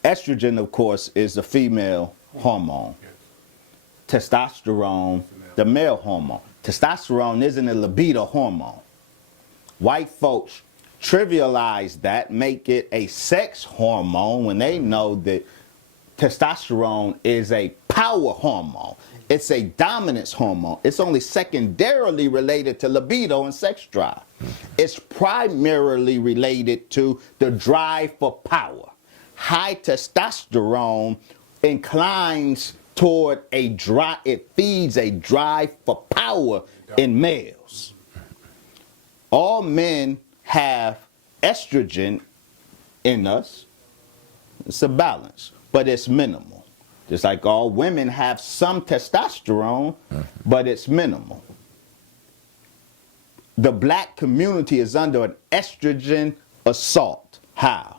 Estrogen, of course, is the female hormone. Testosterone, the male hormone. Testosterone isn't a libido hormone. White folks trivialize that, make it a sex hormone when they know that testosterone is a power hormone. It's a dominance hormone. It's only secondarily related to libido and sex drive. It's primarily related to the drive for power. High testosterone inclines toward it feeds a drive for power in males. All men have estrogen in us. It's a balance, but it's minimal. Just like all women have some testosterone, but it's minimal. The black community is under an estrogen assault. How?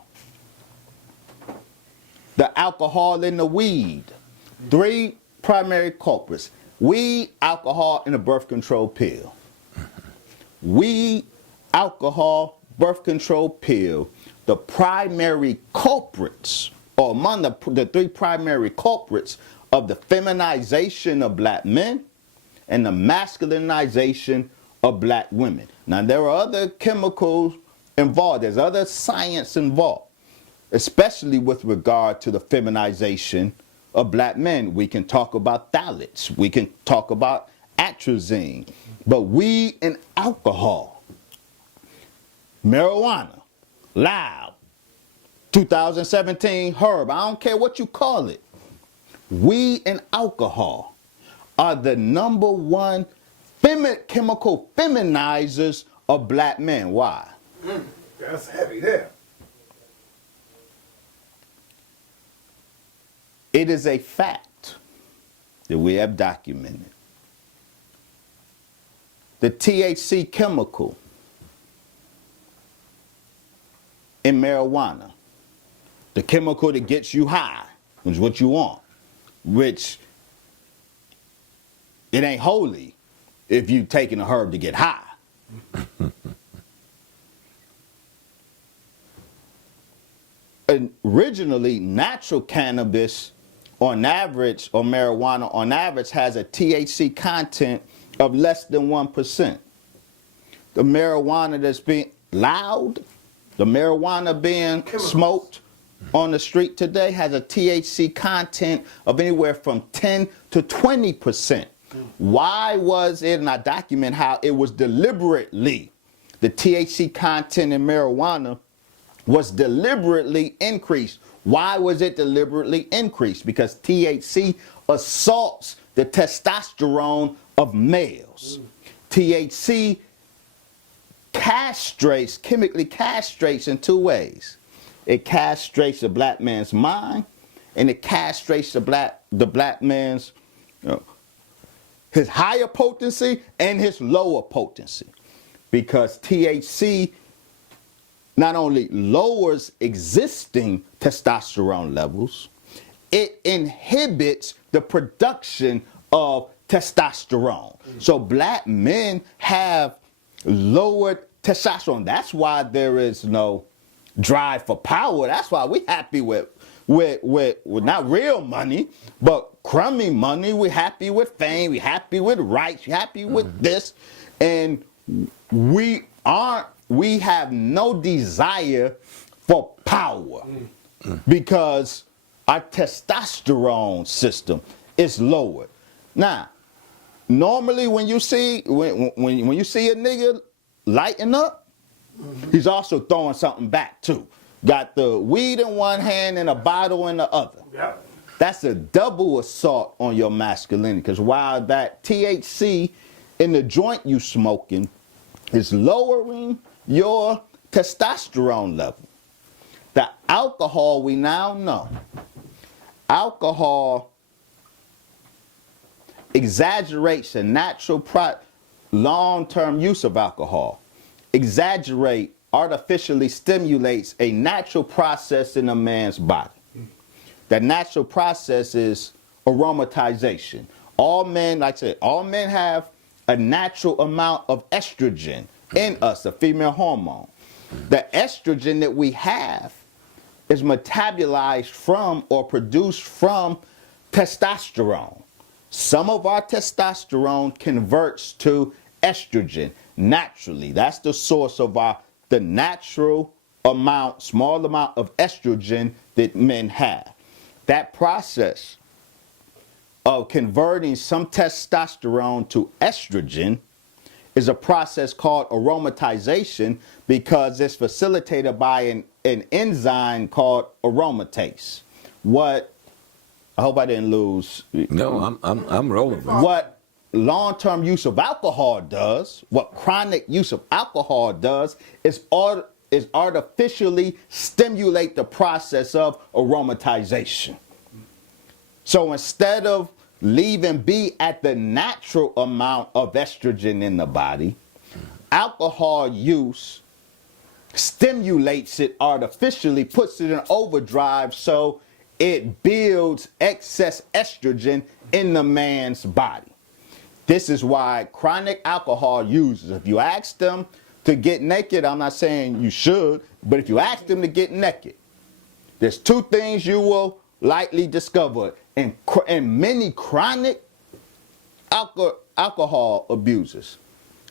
The alcohol and the weed. 3 primary culprits. Weed, alcohol, and a birth control pill. Weed, alcohol, birth control pill. The primary culprits, or among the 3 primary culprits of the feminization of black men and the masculinization of black women. Now, there are other chemicals involved. There's other science involved, especially with regard to the feminization of black men. We can talk about phthalates. We can talk about atrazine. But weed and alcohol, marijuana, loud, 2017 herb, I don't care what you call it. Weed and alcohol are the #1 chemical feminizers of black men. Why? That's heavy there. It is a fact that we have documented. The THC chemical in marijuana, the chemical that gets you high, which is what you want, which it ain't holy if you taking a herb to get high. Originally, natural cannabis on average, or marijuana on average, has a THC content of less than 1%. The marijuana that's being loud, the marijuana being smoked on the street today has a THC content of anywhere from 10 to 20%. Why was it, and I document how it was deliberately, the THC content in marijuana was deliberately increased. Why was it deliberately increased? Because THC assaults the testosterone of males. THC chemically castrates in 2 ways. It castrates the black man's mind, and it castrates the black man's his higher potency and his lower potency. Because THC not only lowers existing testosterone levels, it inhibits the production of testosterone. So black men have lowered testosterone. That's why there is no drive for power. That's why we happy with not real money, but crummy money. We're happy with fame. We're happy with rights. We're happy with this. And we have no desire for power because our testosterone system is lowered. Now, normally when you see when you see a nigga lighting up, he's also throwing something back too. Got the weed in one hand and a bottle in the other. Yeah. That's a double assault on your masculinity, because while that THC in the joint you smoking is lowering your testosterone level, the alcohol, we now know, alcohol exaggerates a natural long-term use of alcohol. Exaggerate artificially stimulates a natural process in a man's body. That natural process is aromatization. All men, like I said, all men have a natural amount of estrogen in us, a female hormone. The estrogen that we have is metabolized from or produced from testosterone. Some of our testosterone converts to estrogen naturally. That's the source of the natural amount, small amount of estrogen that men have. That process of converting some testosterone to estrogen is a process called aromatization because it's facilitated by an enzyme called aromatase. I hope I didn't lose. No, I'm rolling. What long-term use of alcohol does, what chronic use of alcohol does, is artificially stimulate the process of aromatization. So instead of leaving be at the natural amount of estrogen in the body, alcohol use stimulates it artificially, puts it in overdrive, so it builds excess estrogen in the man's body. This is why chronic alcohol users, if you ask them to get naked, I'm not saying you should, but if you ask them to get naked, there's two things you will likely discover in many chronic alcohol abusers.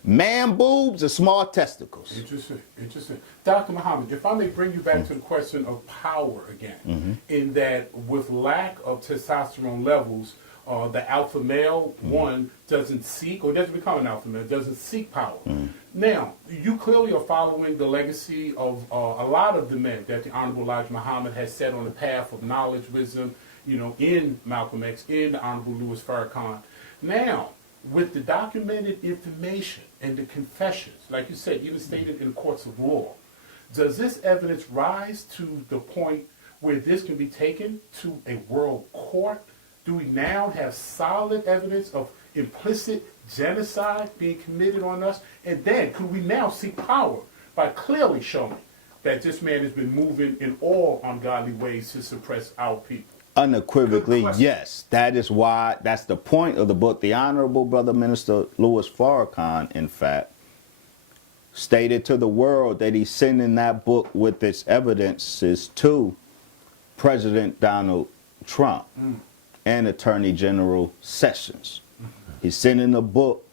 Man boobs and small testicles. Interesting. Dr. Muhammad, if I may bring you back to the question of power again, in that with lack of testosterone levels, the alpha male, one, doesn't seek, or doesn't become an alpha male, doesn't seek power. Now, you clearly are following the legacy of a lot of the men that the Honorable Elijah Muhammad has set on the path of knowledge, wisdom, in Malcolm X, in the Honorable Louis Farrakhan. Now, with the documented information and the confessions, like you said, even stated in the courts of law, does this evidence rise to the point where this can be taken to a world court? Do we now have solid evidence of implicit genocide being committed on us? And then could we now seek power by clearly showing that this man has been moving in all ungodly ways to suppress our people? Unequivocally, yes. That's the point of the book. The Honorable Brother Minister Louis Farrakhan, in fact, stated to the world that he's sending that book with its evidences to President Donald Trump and Attorney General Sessions. He's sending the book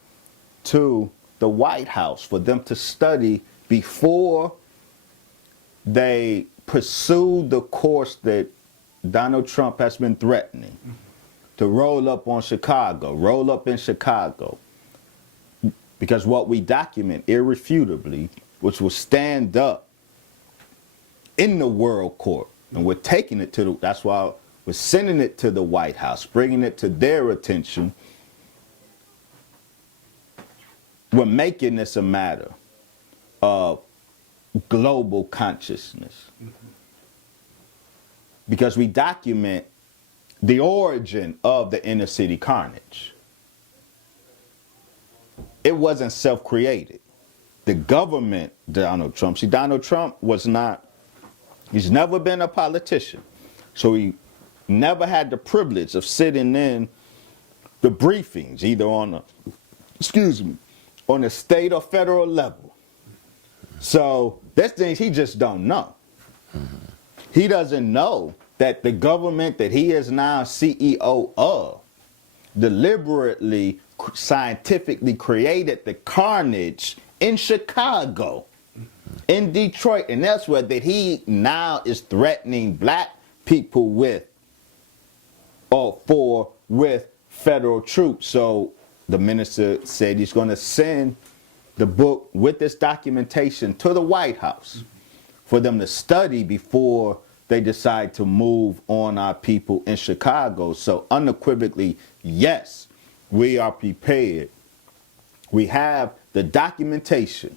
to the White House for them to study before they pursue the course that Donald Trump has been threatening to roll up in Chicago. Because what we document irrefutably, which will stand up in the world court, and we're taking it that's why we're sending it to the White House, bringing it to their attention. We're making this a matter of global consciousness. Because we document the origin of the inner city carnage. It wasn't self-created. The government, Donald Trump he's never been a politician. So he never had the privilege of sitting in the briefings, either on the state or federal level. So there's things he just don't know. He doesn't know that the government that he is now CEO of deliberately, scientifically created the carnage in Chicago, in Detroit, and elsewhere that he now is threatening black people with federal troops. So the minister said he's going to send the book with this documentation to the White House for them to study before they decide to move on our people in Chicago. So unequivocally, yes, we are prepared. We have the documentation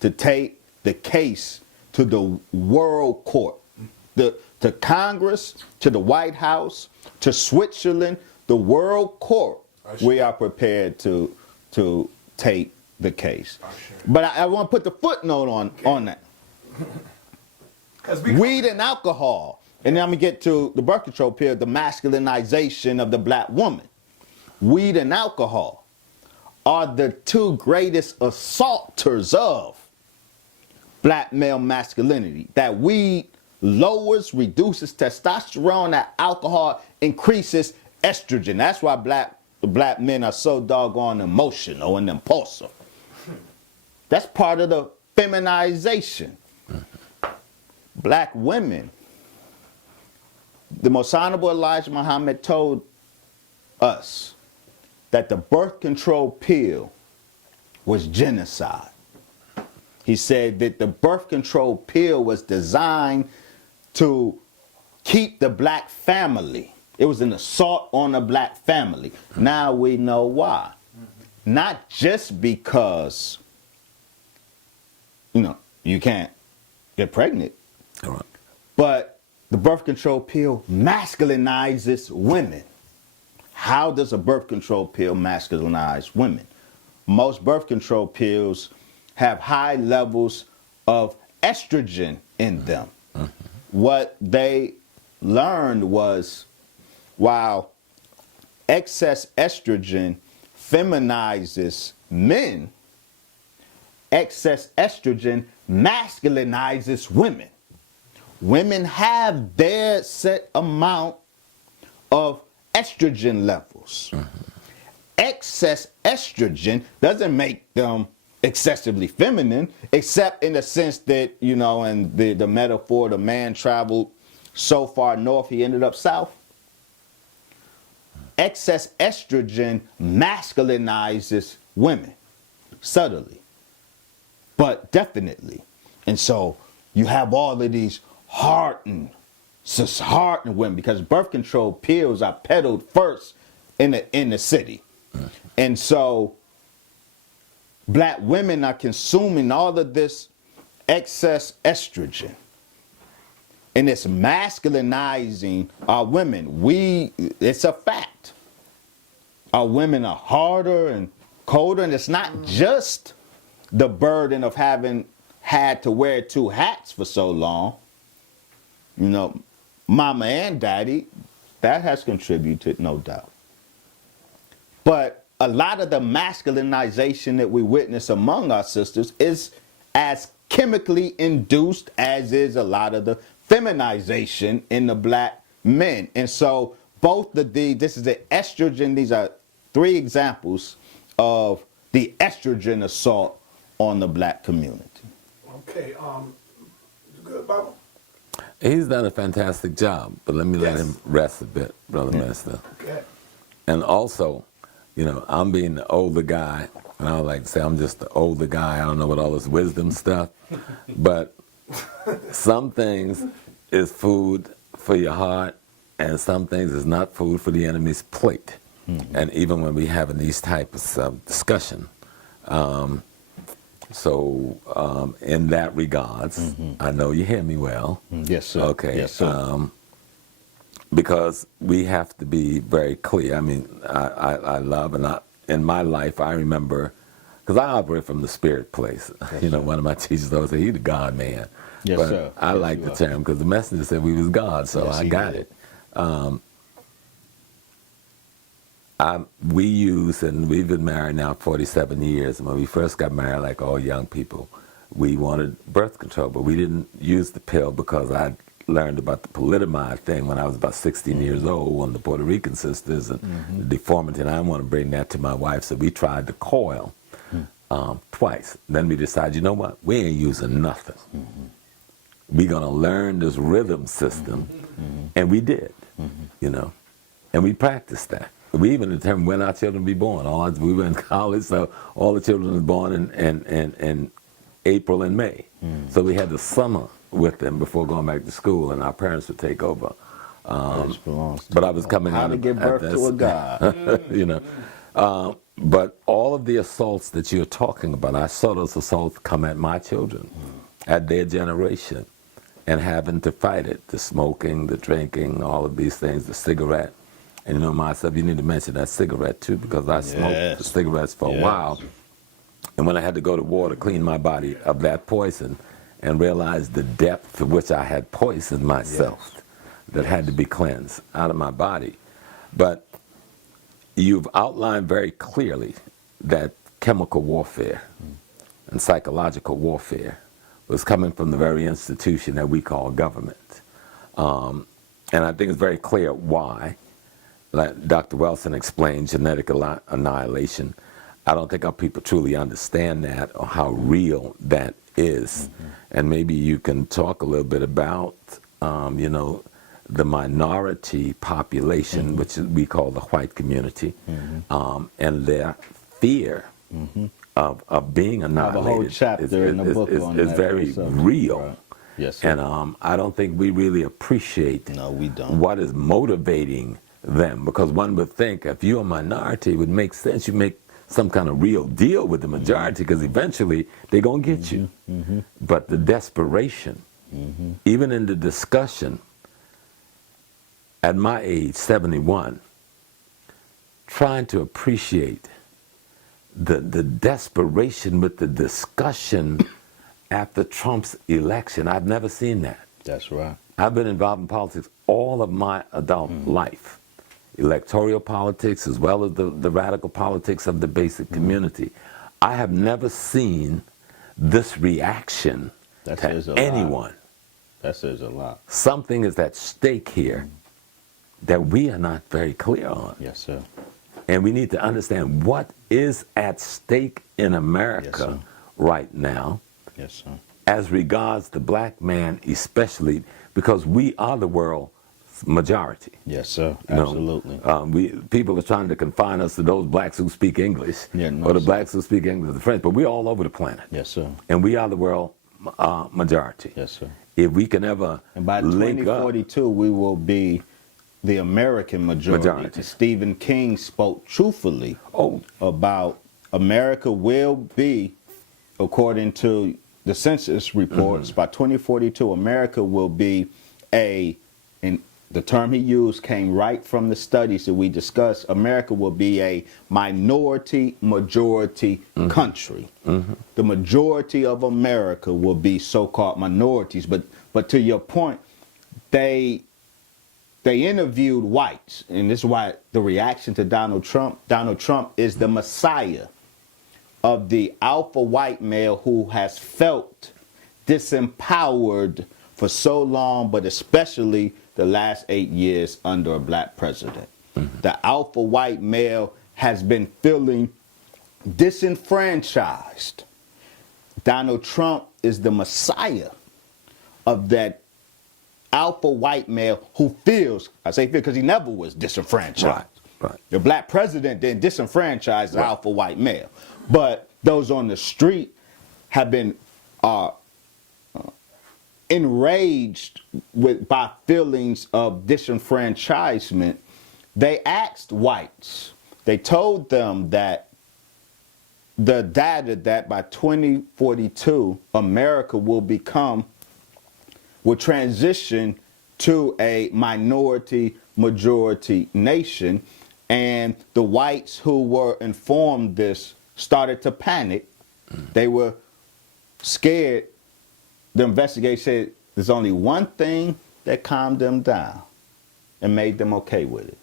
to take the case to the world court, to to Congress, to the White House, to Switzerland, the World Court, we are prepared to take the case. But I want to put the footnote on that. Weed and alcohol. And then I'm going to get to the birth control pill, the masculinization of the black woman. Weed and alcohol are the two greatest assaulters of black male masculinity. That weed lowers, reduces testosterone, that alcohol increases estrogen. That's why black men are so doggone emotional and impulsive. That's part of the feminization. Black women, the Most Honorable Elijah Muhammad told us that the birth control pill was genocide. He said that the birth control pill was designed to keep the black family. It was an assault on the black family. Now we know why. Not just because, you can't get pregnant, but the birth control pill masculinizes women. How does a birth control pill masculinize women? Most birth control pills have high levels of estrogen in them. What they learned was, while excess estrogen feminizes men, excess estrogen masculinizes women. Women have their set amount of estrogen levels. Excess estrogen doesn't make them excessively feminine, except in the sense that, in the metaphor, the man traveled so far north, he ended up south. Excess estrogen masculinizes women, subtly, but definitely. And so you have all of these hardened women, because birth control pills are peddled first in the city. And so black women are consuming all of this excess estrogen, and it's masculinizing our women. It's a fact. Our women are harder and colder, and it's not just the burden of having had to wear two hats for so long. Mama and daddy, that has contributed, no doubt. But a lot of the masculinization that we witness among our sisters is as chemically induced as is a lot of the feminization in the black men. And so both this is the estrogen, these are three examples of the estrogen assault on the black community. Okay, you good, Baba? He's done a fantastic job, but let me let him rest a bit, Brother Minister. Okay. And also, I'm being the older guy, and I would like to say I'm just the older guy. I don't know what all this wisdom stuff, but some things is food for your heart, and some things is not food for the enemy's plate. And even when we having these types of discussion, in that regards, I know you hear me well. Yes, sir. Okay. Yes, sir. Because we have to be very clear. I mean, I love, and in my life, I remember, because I operate from the spirit place. Yes, one of my teachers always said, he's the God man. Yes, but sir. I like the term because the messenger said we was God, so yes, I got it. We use, and we've been married now 47 years, and when we first got married, like all young people, we wanted birth control, but we didn't use the pill because I learned about the thalidomide thing when I was about 16 years old, one of the Puerto Rican sisters, and the deformity, and I didn't want to bring that to my wife, so we tried the coil twice. Then we decided, you know what, we ain't using nothing. We're going to learn this rhythm system, and we did, and we practiced that. We even determined when our children be born. We were in college, so all the children were born in April and May. So we had the summer with them before going back to school, and our parents would take over. But I was coming How out to of give birth to a God. But all of the assaults that you're talking about, I saw those assaults come at my children, at their generation. and having to fight it, the smoking, the drinking, all of these things, the cigarette. And you know myself, you need to mention that cigarette too, because I smoked the cigarettes for a while. And when I had to go to war to clean my body of that poison and realize the depth to which I had poisoned myself, that had to be cleansed out of my body. But you've outlined very clearly that chemical warfare and psychological warfare was coming from the very institution that we call government. And I think it's very clear why. Like Dr. Wilson explained genetic annihilation. I don't think our people truly understand that or how real that is. And maybe you can talk a little bit about, you know, the minority population, which we call the white community, and their fear of being annihilated. A whole chapter in the book on is that very real. Right. Yes, sir. And I don't think we really appreciate we don't. what is motivating them, because one would think if you're a minority, it would make sense you make some kind of real deal with the majority, because eventually they're going to get you. But the desperation, even in the discussion, at my age, 71, trying to appreciate the desperation with the discussion after Trump's election. I've never seen that. That's right. I've been involved in politics all of my adult life. Electoral politics as well as the radical politics of the basic community. I have never seen this reaction to anyone. That says a lot. Something is at stake here that we are not very clear on. Yes, sir. And we need to understand what is at stake in America right now. Yes, sir. As regards the black man especially, because we are the world majority. Yes, sir. Absolutely. People are trying to confine us to those blacks who speak English, or the blacks who speak English or French, but we're all over the planet. Yes, sir. And we are the world majority. Yes, sir. If we can ever and by link 2042, we will be the American majority. Stephen King spoke truthfully about America will be, according to the census reports, by 2042, America will be and the term he used came right from the studies that we discussed, America will be a minority majority country. The majority of America will be so-called minorities. But to your point, they interviewed whites, and this is why the reaction to Donald Trump is the messiah of the alpha white male who has felt disempowered for so long, but especially the last 8 years under a black president. The alpha white male has been feeling disenfranchised. Donald Trump is the messiah of that alpha white male who feels, I say feel because he never was disenfranchised. Right. The black president didn't disenfranchise the alpha white male. But those on the street have been enraged by feelings of disenfranchisement. They asked whites, they told them that the data that by 2042 America will transition to a minority majority nation, and the whites who were informed this started to panic. They were scared. The investigators said there's only one thing that calmed them down and made them okay with it.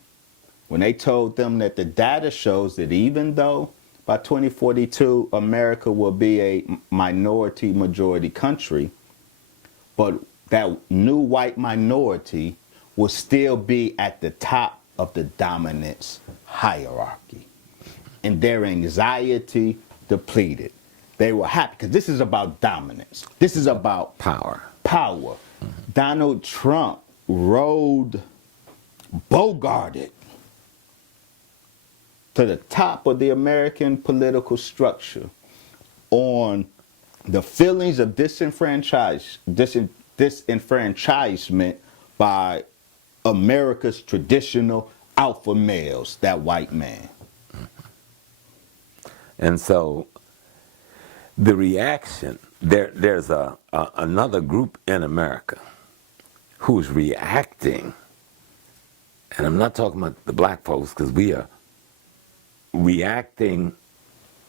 When they told them that the data shows that even though by 2042 America will be a minority majority country, but that new white minority will still be at the top of the dominance hierarchy. And their anxiety depleted. They were happy because this is about dominance. This is about power. Donald Trump bogarted to the top of the American political structure on the feelings of disenfranchisement by America's traditional alpha males, that white man. And so the reaction there's another group in America who's reacting, and I'm not talking about the black folks, because we are reacting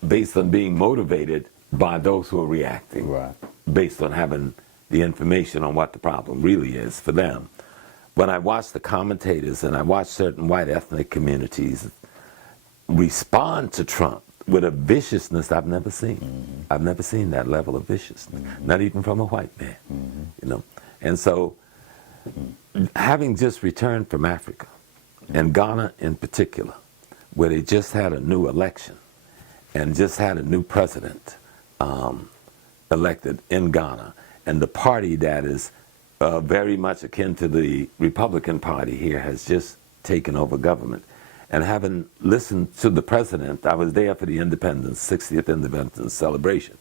based on being motivated by those who are reacting, Right. based on having the information on what the problem really is for them. When I watch the commentators and I watch certain white ethnic communities respond to Trump with a viciousness I've never seen. Mm-hmm. I've never seen that level of viciousness, not even from a white man, you know. And so, having just returned from Africa, and Ghana in particular, where they just had a new election and just had a new president elected in Ghana, and the party that is very much akin to the Republican Party here has just taken over government. And having listened to the president, I was there for the independence, 60th independence celebration,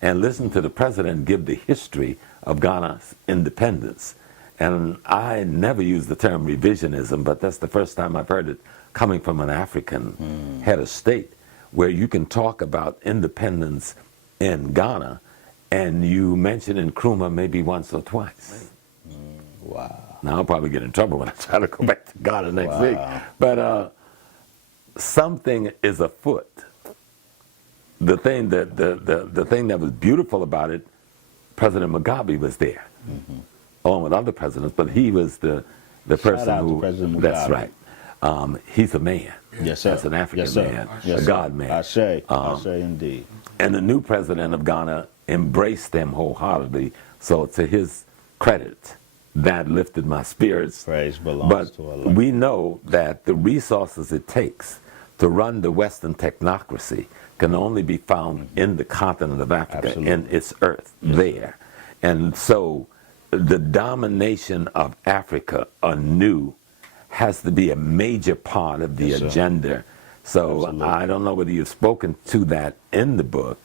and listened to the president give the history of Ghana's independence. And I never use the term revisionism, but that's the first time I've heard it coming from an African head of state, where you can talk about independence in Ghana and you mention Nkrumah maybe once or twice. Wow. Now I'll probably get in trouble when I try to go back to Ghana next week. But something is afoot. The thing that was beautiful about it, President Mugabe was there, along with other presidents, but he was the person out to who. President Mugabe. That's right. He's a man. Yes, sir. That's an African Yes, sir. man, Yes, a sir. God man. I say indeed. And the new president of Ghana embraced them wholeheartedly. So to his credit, that lifted my spirits. Praise belongs to Allah. But we know that the resources it takes to run the Western technocracy can only be found in the continent of Africa, Absolutely. in its earth, there. And so the domination of Africa anew has to be a major part of the Yes, sir. agenda. So Absolutely. I don't know whether you've spoken to that in the book,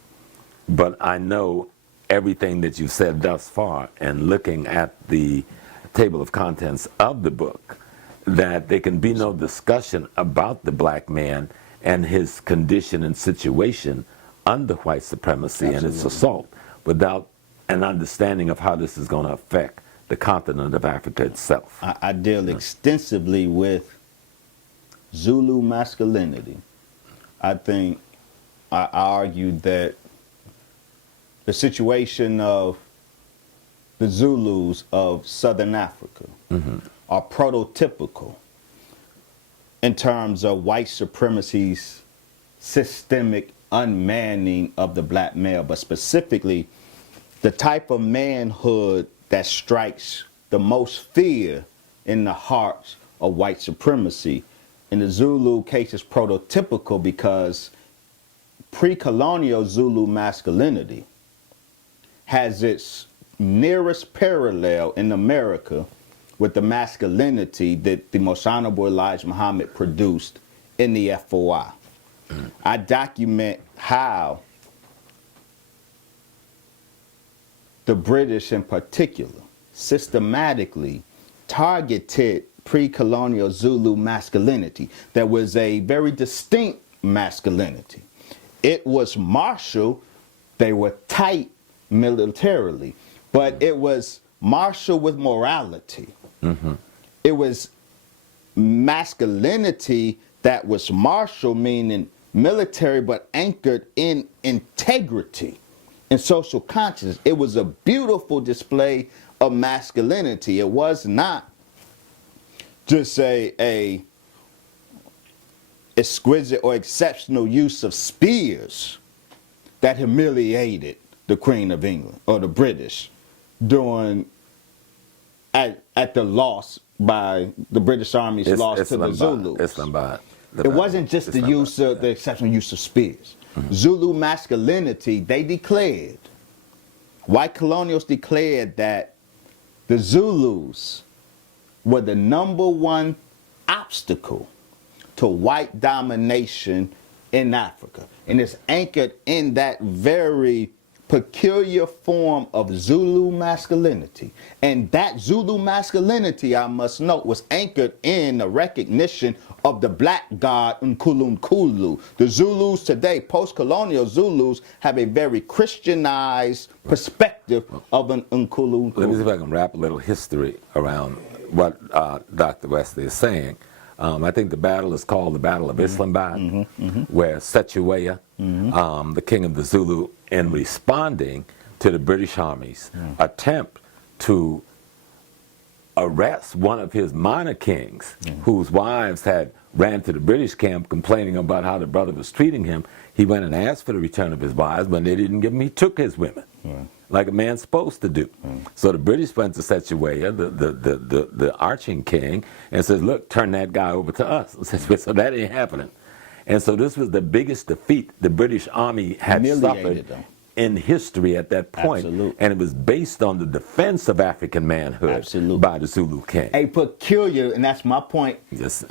but I know everything that you've said thus far, and looking at the table of contents of the book, that there can be no discussion about the black man and his condition and situation under white supremacy and its assault without an understanding of how this is going to affect the continent of Africa itself. I deal extensively with Zulu masculinity. I think I argued that the situation of the Zulus of Southern Africa are prototypical in terms of white supremacy's systemic unmanning of the black male, but specifically the type of manhood that strikes the most fear in the hearts of white supremacy. In the Zulu case, is prototypical because pre-colonial Zulu masculinity has its nearest parallel in America with the masculinity that the Most Honorable Elijah Muhammad produced in the FOI. I document how the British in particular systematically targeted pre-colonial Zulu masculinity. There was a very distinct masculinity. It was martial, they were tight militarily, but it was martial with morality. It was masculinity that was martial, meaning military, but anchored in integrity and social consciousness. It was a beautiful display of masculinity. It was not just a exquisite or exceptional use of spears that humiliated the Queen of England or the British during at the loss by the British Army's loss to the Zulus. It wasn't just the use of the exceptional use of spears. Zulu masculinity, they declared, white colonials declared that the Zulus were the #1 obstacle to white domination in Africa. And it's anchored in that very peculiar form of Zulu masculinity. And that Zulu masculinity, I must note, was anchored in the recognition of the black god Nkulunkulu. The Zulus today, post-colonial Zulus, have a very Christianized perspective of an Nkulunkulu. Let me see if I can wrap a little history around what Dr. Wesley is saying. I think the battle is called the Battle of Islamabad, where Setuweya, the king of the Zulu, in responding to the British Army's attempt to arrest one of his minor kings, whose wives had ran to the British camp complaining about how the brother was treating him. He went and asked for the return of his wives. When they didn't give him, he took his women, like a man's supposed to do. So the British went to Setuweya, the arching king, and says, look, turn that guy over to us. So that ain't happening. And so this was the biggest defeat the British Army had suffered in history at that point. And it was based on the defense of African manhood by the Zulu king. A peculiar, and that's my point,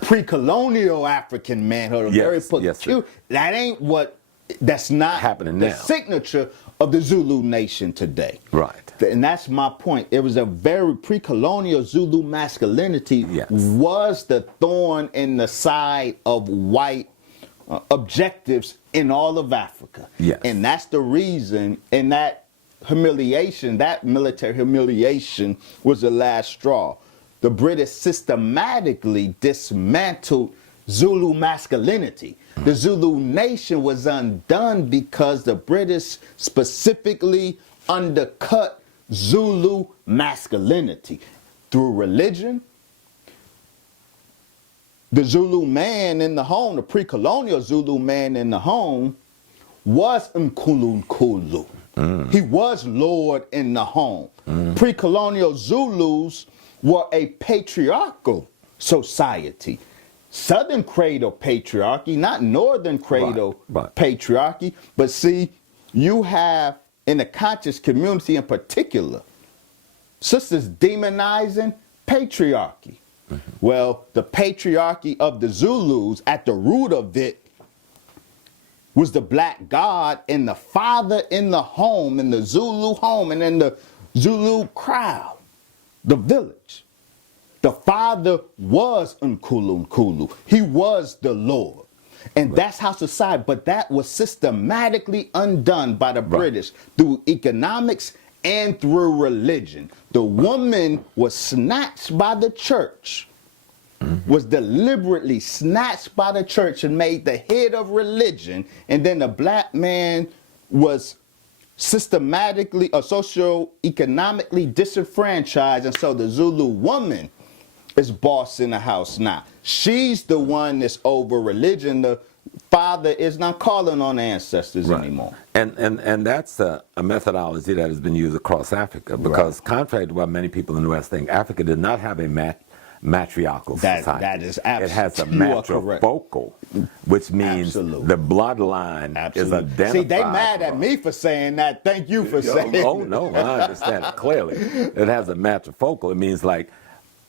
pre-colonial African manhood. Very peculiar. That ain't what, that's not happening the now. Signature of the Zulu nation today. Right. And that's my point. It was a very pre-colonial Zulu masculinity was the thorn in the side of white objectives in all of Africa. And that's the reason, and that humiliation, that military humiliation was the last straw. The British systematically dismantled Zulu masculinity. The Zulu nation was undone because the British specifically undercut Zulu masculinity through religion. The Zulu man in the home, the pre-colonial Zulu man in the home, was Nkulunkulu. He was Lord in the home. Pre-colonial Zulus were a patriarchal society. Southern cradle patriarchy, not northern cradle patriarchy. But see, you have, in the conscious community in particular, sisters demonizing patriarchy. Well, the patriarchy of the Zulus, at the root of it, was the black god and the father in the home, in the Zulu home, and in the Zulu crowd, the village. The father was Nkulunkulu. He was the Lord. And that's how society, but that was systematically undone by the British through economics and through religion. The woman was snatched by the church, was deliberately snatched by the church and made the head of religion. And then the black man was systematically or socio-economically disenfranchised. And so the Zulu woman is boss in the house now. She's the one that's over religion. The father is not calling on ancestors anymore. And that's a methodology that has been used across Africa, because contrary to what many people in the West think, Africa did not have a matriarchal society. That is absolutely It has a matrifocal, which means the bloodline is identified. See, they mad at me for saying that. Thank you for saying that. Oh, no, I understand it clearly. It has a matrifocal. It means like,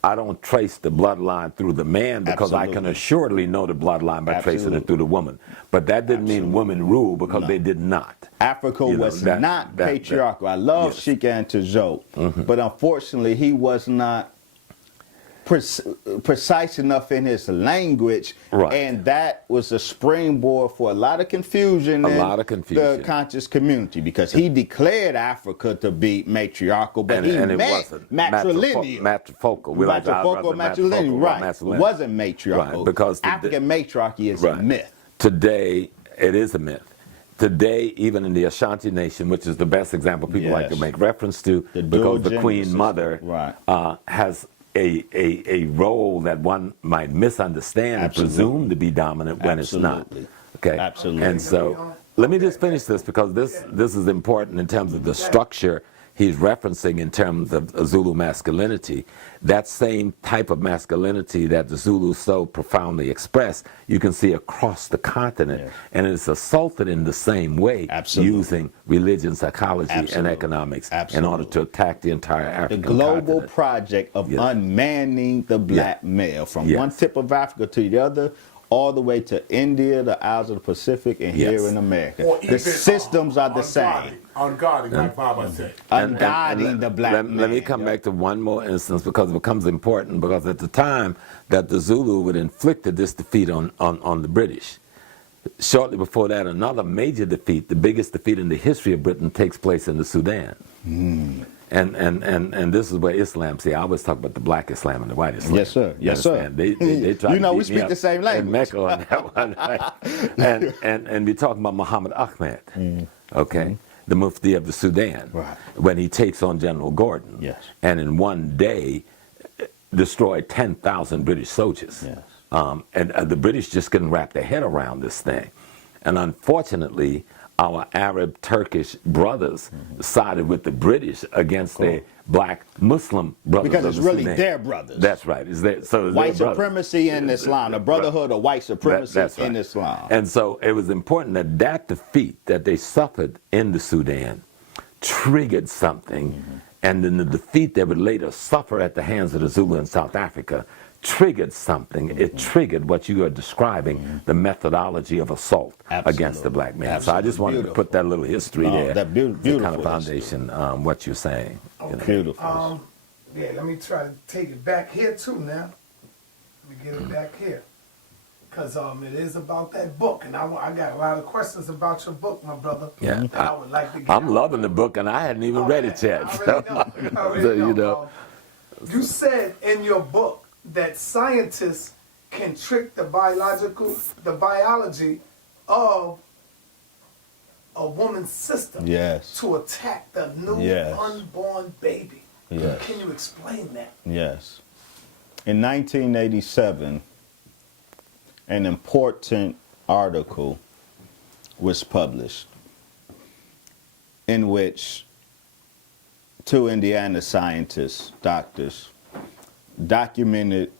I don't trace the bloodline through the man because I can assuredly know the bloodline by tracing it through the woman. But that didn't mean women rule, because they did not. Africa was not patriarchal. I love Sheikh Anta but unfortunately he was not precise enough in his language, and that was a springboard for a lot of confusion in the conscious community, because he declared Africa to be matriarchal, but he meant matrilineal. Matrifocal. Matrilineal, right. It wasn't matriarchal. Because African matriarchy is a myth. Today, it is a myth. Today, even in the Ashanti Nation, which is the best example people like to make reference to, because the Queen Mother has a role that one might misunderstand and presume to be dominant when it's not. Okay. And so let me just finish this, because this is important in terms of the structure he's referencing in terms of Zulu masculinity. That same type of masculinity that the Zulus so profoundly express, you can see across the continent, and it's assaulted in the same way, using religion, psychology, and economics in order to attack the entire African continent. The global project of unmanning the black male from one tip of Africa to the other, all the way to India, the Isles of the Pacific, and Yes. here in America. Or The even, systems are the same. Ungodly, like Baba said. Unguiding the black man. Let me come back to one more instance because it becomes important, because at the time that the Zulu would inflicted this defeat on the British, shortly before that, another major defeat, the biggest defeat in the history of Britain, takes place in the Sudan. And this is where Islam, see, I always talk about the black Islam and the white Islam. Yes, sir. You Yes, sir. understand? They try You know, to we beat me speak up the same language. in Mecca on that one, right? and we're talking about Muhammad Ahmed, okay? The Mufti of the Sudan, Right. when he takes on General Gordon. Yes. And in one day, destroyed 10,000 British soldiers. Yes. And the British just couldn't wrap their head around this thing. And unfortunately, our Arab Turkish brothers sided with the British against their black Muslim brothers. Because of it's the really Sudan. their brothers. That's right. It's their, so it's White their brothers. supremacy in Islam, the brotherhood of white supremacy That's right. in Islam. And so it was important that that defeat that they suffered in the Sudan triggered something, and then the defeat they would later suffer at the hands of the Zulu in South Africa triggered something. It triggered what you are describing, the methodology of assault against the black man. So I just wanted to put that little history there, that the beautiful kind of foundation, what you're saying. You know. Beautiful. Yeah, let me try to take it back here too now. Let me get it back here. Because it is about that book. And I got a lot of questions about your book, my brother. Yeah, that I would like to get I'm out. loving the book, and I hadn't even read it yet. I already know. I already So, know. you know. You said in your book that scientists can trick the biology of a woman's system Yes. to attack the new Yes. unborn baby. Yes. Can you explain that? Yes. In 1987, an important article was published in which two Indiana scientists, doctors, documented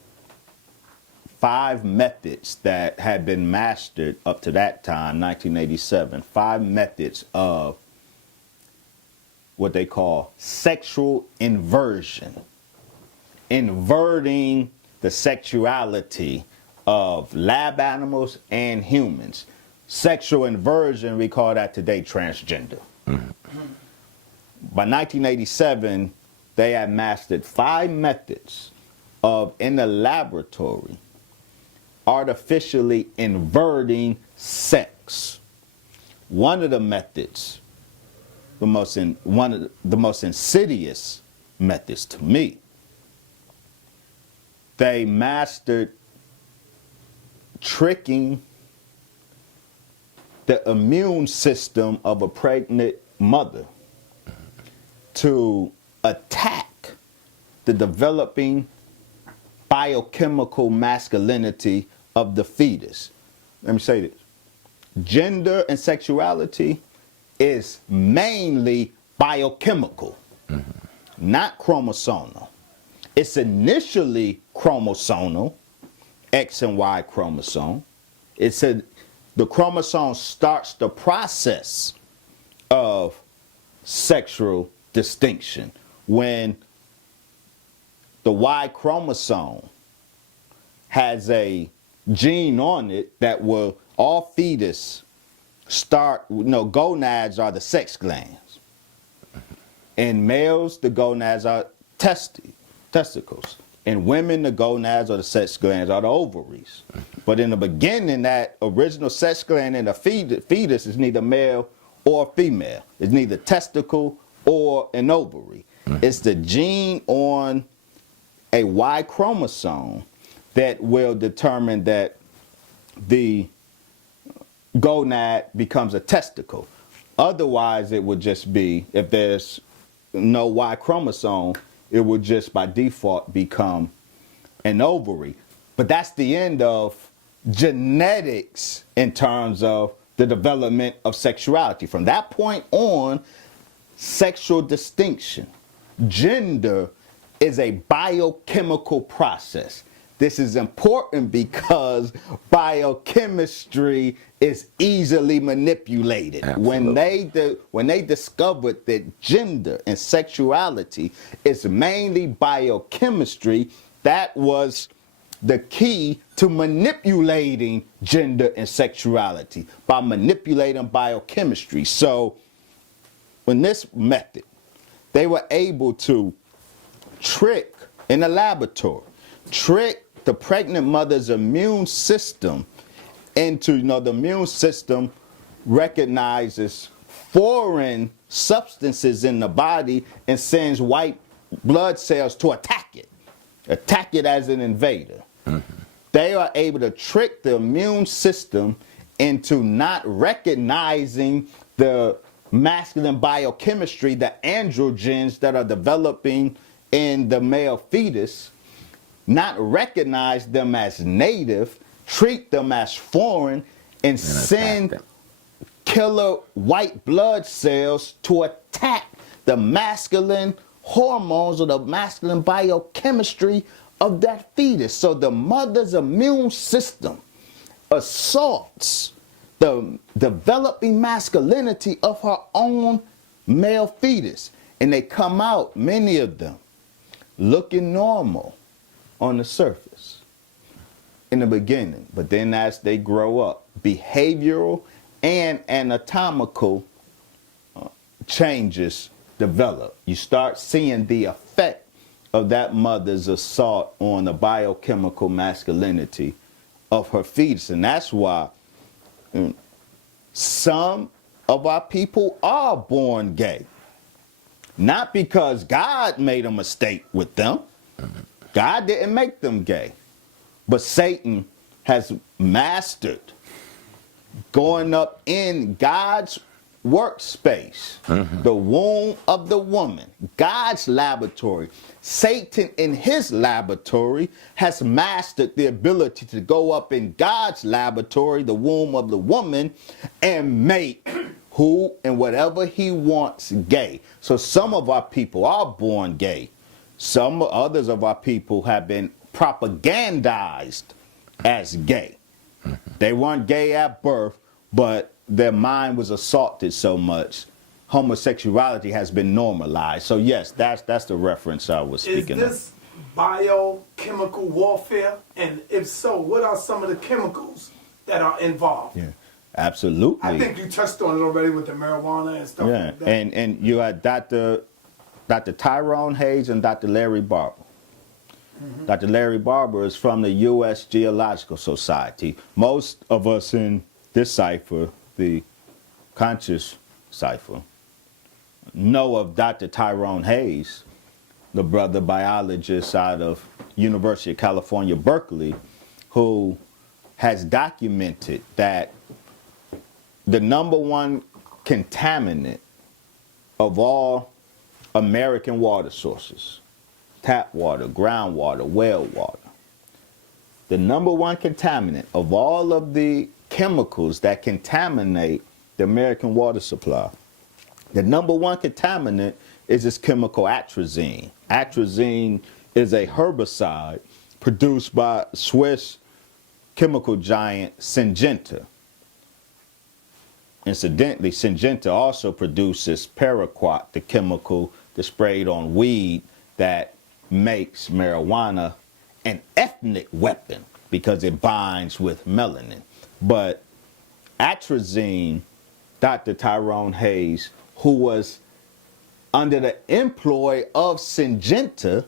5 methods that had been mastered up to that time, 1987, 5 methods of what they call sexual inversion, inverting the sexuality of lab animals and humans. Sexual inversion, we call that today transgender. By 1987, they had mastered 5 methods of, in the laboratory, artificially inverting sex. One of the methods, one of the most insidious methods to me, they mastered tricking the immune system of a pregnant mother to attack the developing biochemical masculinity of the fetus. Let me say this. Gender and sexuality is mainly biochemical, not chromosomal. It's initially chromosomal, X and Y chromosome. It said the chromosome starts the process of sexual distinction when the Y chromosome has a gene on it that will, all fetus start, gonads are the sex glands. In males, the gonads are testicles. In women, the gonads or the sex glands are the ovaries. But in the beginning, that original sex gland in the fetus is neither male or female. It's neither testicle or an ovary. It's the gene on a Y chromosome that will determine that the gonad becomes a testicle. Otherwise, it would just be, if there's no Y chromosome, it would just by default become an ovary. But that's the end of genetics in terms of the development of sexuality. From that point on, sexual distinction, gender is a biochemical process. This is important because biochemistry is easily manipulated. Absolutely. When they discovered that gender and sexuality is mainly biochemistry, that was the key to manipulating gender and sexuality, by manipulating biochemistry. So in this method, they were able to trick, in the laboratory, trick the pregnant mother's immune system into, the immune system recognizes foreign substances in the body and sends white blood cells to attack it as an invader. They are able to trick the immune system into not recognizing the masculine biochemistry, the androgens that are developing in the male fetus, not recognize them as native, treat them as foreign, and send killer white blood cells to attack the masculine hormones or the masculine biochemistry of that fetus. So the mother's immune system assaults the developing masculinity of her own male fetus. And they come out, many of them, looking normal on the surface in the beginning. But then as they grow up, behavioral and anatomical changes develop. You start seeing the effect of that mother's assault on the biochemical masculinity of her fetus. And that's why some of our people are born gay. Not because God made a mistake with them. God didn't make them gay. But Satan has mastered going up in God's workspace, the womb of the woman, God's laboratory. Satan in his laboratory has mastered the ability to go up in God's laboratory, the womb of the woman, and make who and whatever he wants gay. So some of our people are born gay. Some others of our people have been propagandized as gay. They weren't gay at birth, but their mind was assaulted so much, homosexuality has been normalized. So yes, that's the reference I was speaking of. Is this biochemical warfare? And if so, what are some of the chemicals that are involved? Yeah, absolutely. I think you touched on it already with the marijuana and stuff like that. And you had Dr. Tyrone Hayes and Dr. Larry Barber. Dr. Larry Barber is from the U.S. Geological Society. Most of us in this cipher, the conscious cipher, know of Dr. Tyrone Hayes, the brother biologist out of University of California, Berkeley, who has documented that the #1 contaminant of all American water sources, tap water, groundwater, well water, the #1 contaminant of all of the chemicals that contaminate the American water supply, the #1 contaminant is this chemical atrazine. Atrazine is a herbicide produced by Swiss chemical giant Syngenta. Incidentally, Syngenta also produces paraquat, the chemical that's sprayed on weed that makes marijuana an ethnic weapon because it binds with melanin. But atrazine, Dr. Tyrone Hayes, who was under the employ of Syngenta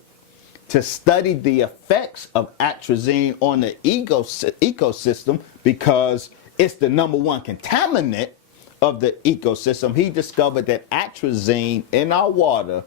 to study the effects of atrazine on the ecosystem because it's the #1 contaminant of the ecosystem, he discovered that atrazine in our water